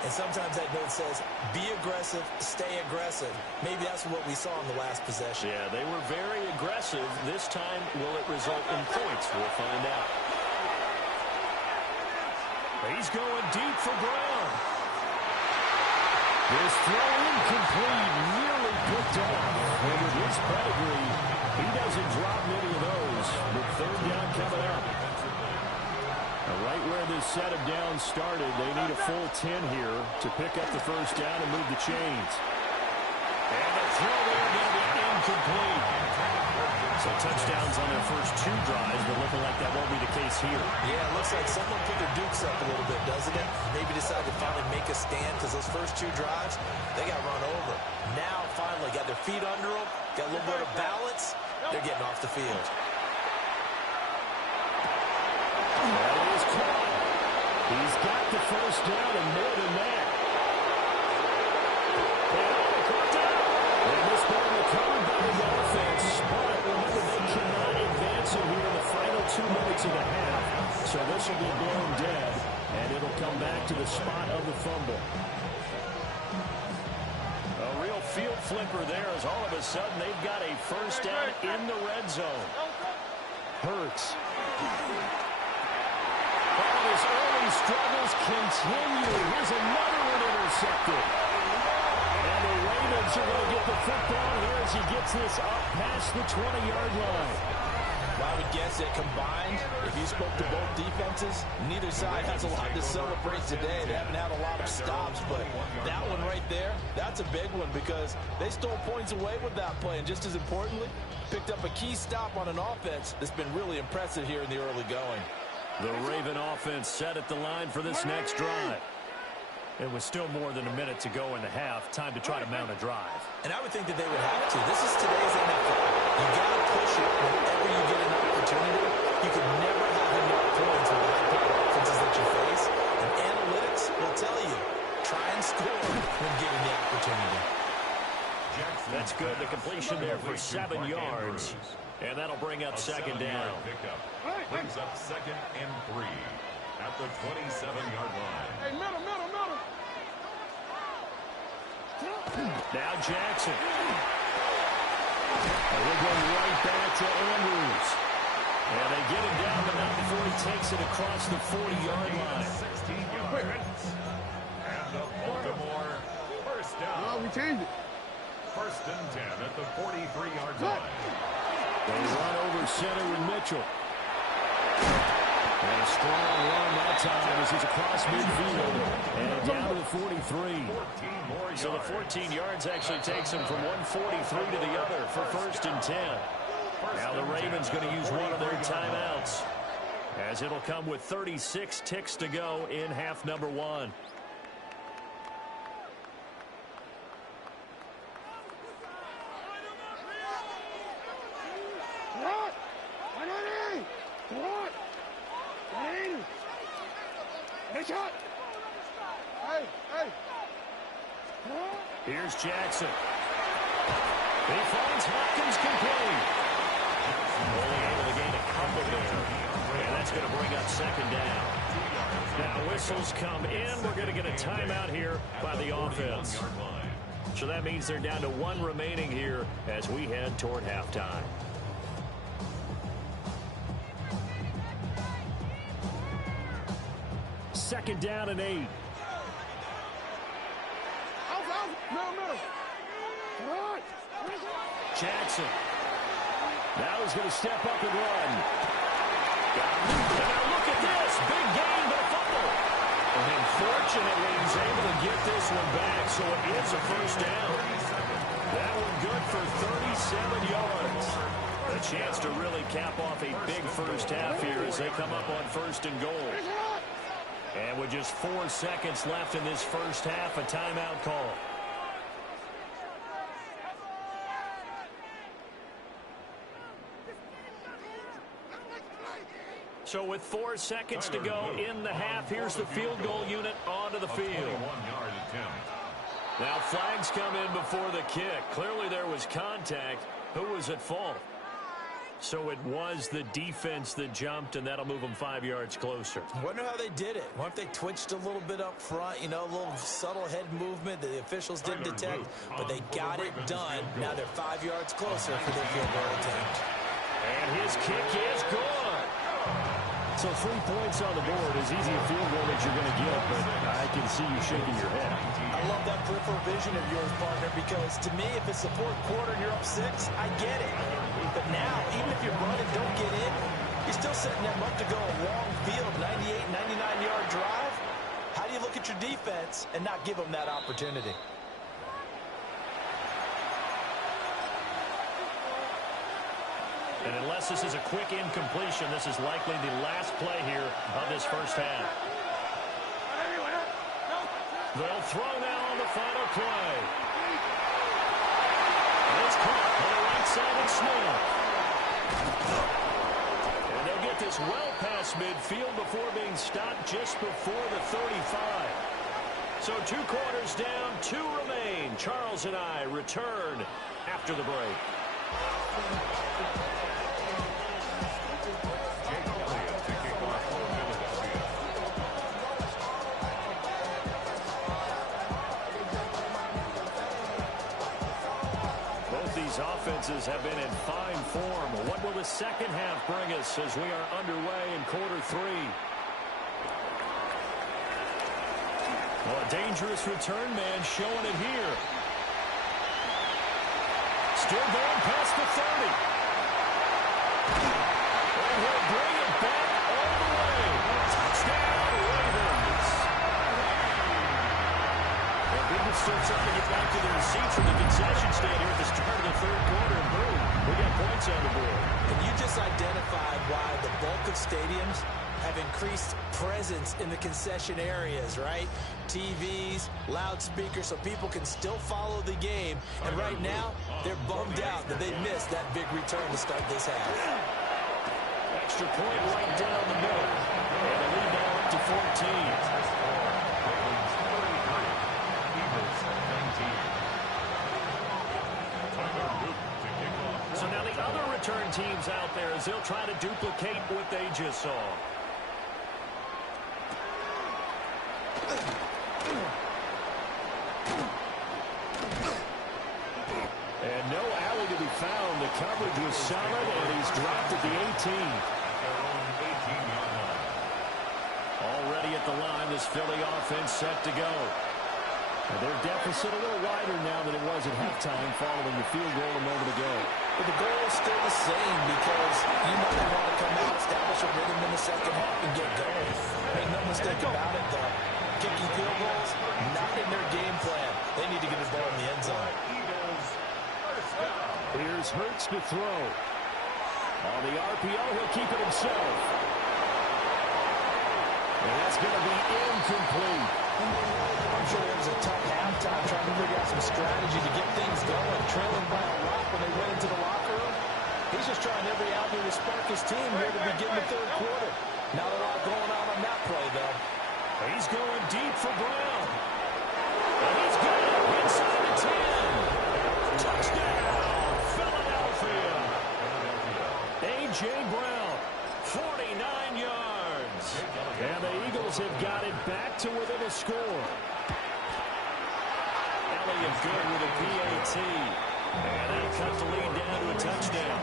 And sometimes that note says, be aggressive, stay aggressive. Maybe that's what we saw in the last possession. Yeah, they were very aggressive. This time, will it result in points? We'll find out. He's going deep for Brown. This throw incomplete, nearly picked off. And with his pedigree, he doesn't drop many of those. With 3rd down coming up. Right where this set of downs started, they need a full 10 here to pick up the 1st down and move the chains. And the throw there going to be incomplete. So touchdowns on their first 2 drives, but looking like that won't be the case here. Yeah, it looks like someone put their dukes up a little bit, doesn't it? Maybe decided to finally make a stand because those first 2 drives, they got run over. Now, finally, got their feet under them, got a little bit of balance. They're getting off the field. That is caught. He's got the 1st down and more than that. And this ball recovered by the offense. But remember, they cannot advance it here in the final 2 minutes of the half. So this will be blown dead, and it'll come back to the spot of the fumble. A real field flipper there as all of a sudden they've got a 1st down in the red zone. Hurts. And his early struggles continue. Here's another one intercepted. And the Ravens are going to get the football here as he gets this up past the 20-yard line. Well, I would guess that combined, if you spoke to both defenses, neither side has a lot to celebrate today. They haven't had a lot of stops, but that one right there, that's a big one because they stole points away with that play. And just as importantly, picked up a key stop on an offense that's been really impressive here in the early going. The Raven offense set at the line for this next drive. It was still more than a minute to go in the half. Time to try to mount a drive. And I would think that they would have to. This is today's NFL. You got to push it whenever you get an opportunity. You can never have enough points with the high-powered offenses that you face. And analytics will tell you, try and score when given the opportunity. That's good. The completion there for 7 yards. And that'll bring up 2nd down. Brings up 2nd and 3 at the 27-yard line. Hey, middle. Now Jackson. And we're going right back to Andrews. And they get him down the mountain before he takes it across the 40-yard line. 16 yards. And the Baltimore 1st down. No, we changed it. 1st and 10 at the 43-yard line. They run over center with Mitchell. And a strong run that time as he's across midfield and down to the 43. So the 14 yards actually takes him from 143 to the other for 1st and 10. Now the Ravens going to use one of their timeouts as it'll come with 36 ticks to go in half number 1. Shot. Hey. Here's Jackson. He finds Hopkins complete. Only able to gain a couple there. And that's going to bring up second down. Now whistles come in. We're going to get a timeout here by the offense. So that means they're down to one remaining here as we head toward halftime. Second down and 8. Jackson. Now he's going to step up and run. And now look at this. Big gain, but a fumble. And fortunately, he's able to get this one back, so it is a first down. That one good for 37 yards. A chance to really cap off a big first half here as they come up on first and goal. And with just 4 seconds left in this first half, a timeout call. So with 4 seconds to go in the half, here's the field goal unit onto the field. Now flags come in before the kick. Clearly there was contact. Who was at fault? So it was the defense that jumped, and that'll move them 5 yards closer. Wonder how they did it. Wonder if they twitched a little bit up front, you know, a little subtle head movement that the officials didn't detect, but they got it done. Now they're 5 yards closer for their field goal attempt. And his kick is good. So 3 points on the board, as easy a field goal as you're going to get, but I can see you shaking your head. I love that peripheral vision of yours, partner, because to me, if it's the fourth quarter and you're up 6, I get it. But now, even if you're running, don't get in, you're still setting them up to go a long field, 98, 99-yard drive. How do you look at your defense and not give them that opportunity? And unless this is a quick incompletion, this is likely the last play here of this first half. They'll throw now on the final play. And it's caught on the right side of Smith. And they'll get this well past midfield before being stopped just before the 35. So 2 quarters down, 2 remain. Charles and I return after the break. Offenses have been in fine form. What will the second half bring us as we are underway in quarter 3? Well, a dangerous return man showing it here. Still going past the 30. And he'll bring it back all the way. Touchdown, Ravens. And people still trying to get back to their seats from the concession stand here at the start of the third quarter. And boom, we got points on the board. And you just identified why the bulk of stadiums have increased presence in the concession areas, right? TVs, loudspeakers, so people can still follow the game. And right now, they're bummed out that they missed that big return to start this half. Extra point right down the middle. And the lead now up to 14. So now the other return teams out there as they'll try to duplicate what they just saw. And no alley to be found. The coverage was solid, and he's dropped at the 18. Already at the line, this Philly offense set to go. And their deficit a little wider now than it was at halftime following the field goal a moment ago. But the goal is still the same because you know they want to come out, establish a rhythm in the second half, and get going. Make no mistake about it, though. Kicking field goals, not in their game plan. They need to get the ball in the end zone. Here's Hurts to throw. On the RPO, he'll keep it himself. And that's going to be incomplete. I'm sure it was a tough halftime trying to figure out some strategy to get things going. Trailing by a lot when they went into the locker room. He's just trying every avenue to spark his team here to begin the third quarter. Not a lot going on that play, though. He's going deep for Brown. And he's got it inside the 10. Touchdown, Philadelphia. A.J. Brown, 49 yards. And the Eagles have got it back to within a score. Elliott good with a PAT. And they cut the lead down to a touchdown.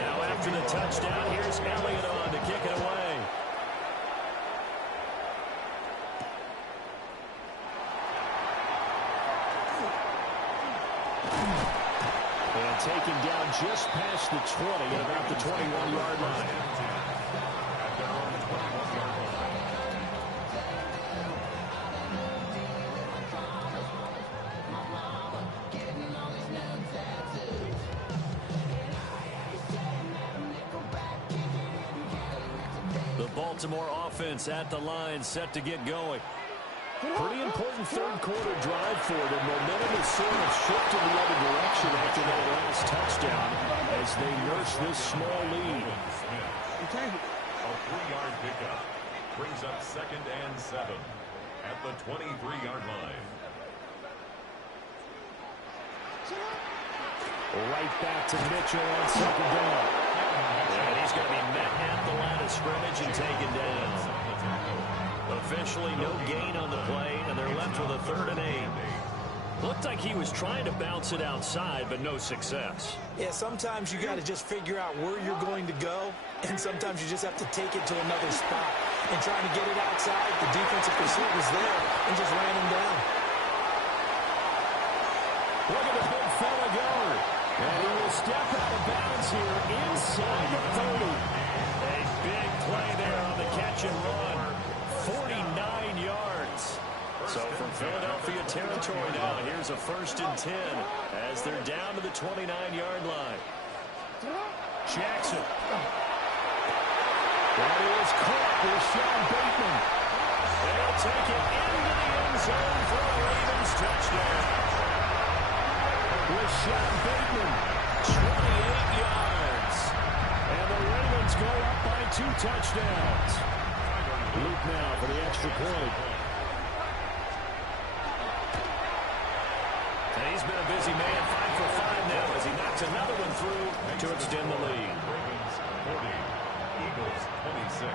Now after the touchdown, here's Elliott on to kick it away. And taken down just past the 20 at about the 21-yard line. The Baltimore offense at the line, set to get going. Pretty important third-quarter drive for them. Momentum is sort of shifted the other direction after that last touchdown as they nurse this small lead. A 3-yard pickup brings up 2nd and 7 at the 23-yard line. Right back to Mitchell on 2nd down. And he's going to be met at the line of scrimmage and taken down. Officially no gain on the play, and they're left with a 3rd and 8. Looked like he was trying to bounce it outside, but no success. Yeah, sometimes you got to just figure out where you're going to go, and sometimes you just have to take it to another spot. And trying to get it outside, the defensive pursuit was there and just ran him down. Look at the big fella go. And he will step out of bounds here inside the 30. A big play there on the catch and run. 49 yards. So from Philadelphia territory now, here's a 1st and 10 as they're down to the 29-yard line. Jackson. That is caught with Sean Bateman. They'll take it into the end zone for a Ravens touchdown. With Sean Bateman, 28 yards. And the Ravens go up by 2 touchdowns. Luke now for the extra point. And he's been a busy man, 5 for 5 now as he knocks another one through to extend the lead. Ravens 40, Eagles 26.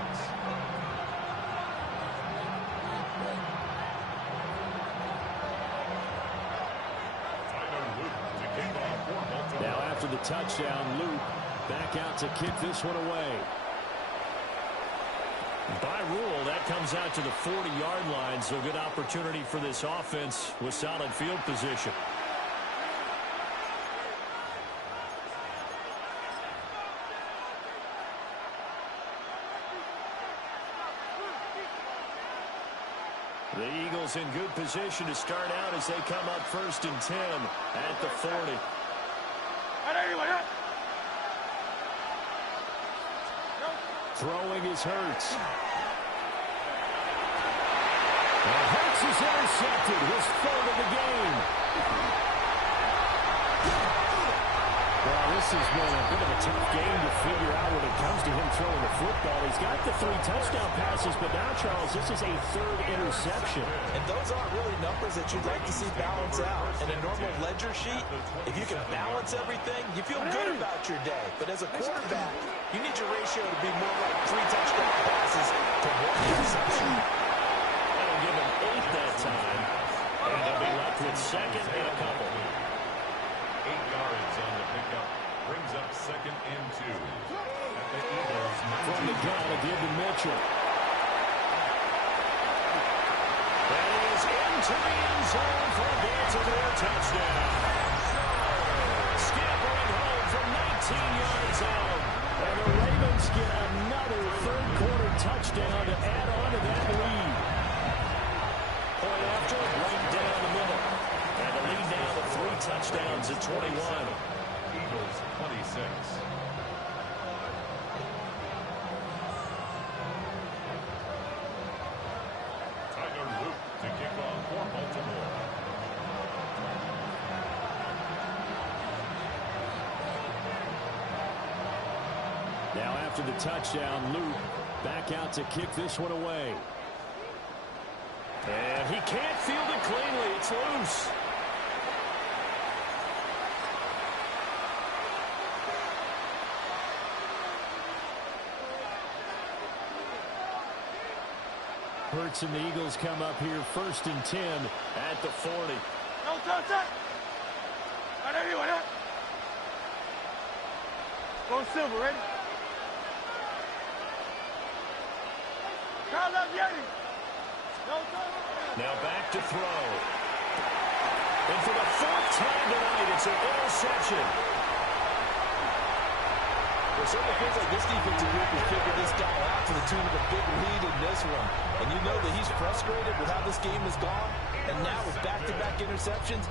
Now after the touchdown, Luke back out to kick this one away. By rule, that comes out to the 40-yard line, so good opportunity for this offense with solid field position. The Eagles in good position to start out as they come up 1st and 10 at the 40. Throwing is Hurts. And Hurts is intercepted, his 3rd of the game. Well, this has been a bit of a tough game to figure out when it comes to him throwing the football. He's got the 3 touchdown passes, but now, Charles, this is a 3rd interception. And those aren't really numbers that you'd like to see balance out. In a normal ledger sheet, if you can balance everything, you feel good about your day. But as a quarterback, you need your ratio to be more like 3 touchdown passes to 1 interception. That'll give him 8 that time. And they'll be left with 2nd and a couple. 8 yards on the pickup. Brings up 2nd and 2. At the Eagles. From the gun, a give to Mitchell. That is into the end zone for a Baltimore touchdown. Scampering home from 19 yards out. And the Ravens get another 3rd-quarter touchdown to add on to that lead. Point after, right down the middle. And the lead now to 3 touchdowns at 21. Eagles 26. Tyler Luke to kick off for Baltimore. Now after the touchdown, Luke back out to kick this one away. And he can't field it cleanly. It's loose. Hurts and the Eagles come up here 1st and 10 at the 40. No, touch it. Right there, right there. Go Silver, ready? Call up Yeti. No, touch. Now back to throw. And for the 4th time tonight, it's an interception. It certainly feels like this defensive group has figured this guy out to the tune of a big lead in this one. And you know that he's frustrated with how this game has gone. And now with back-to-back interceptions,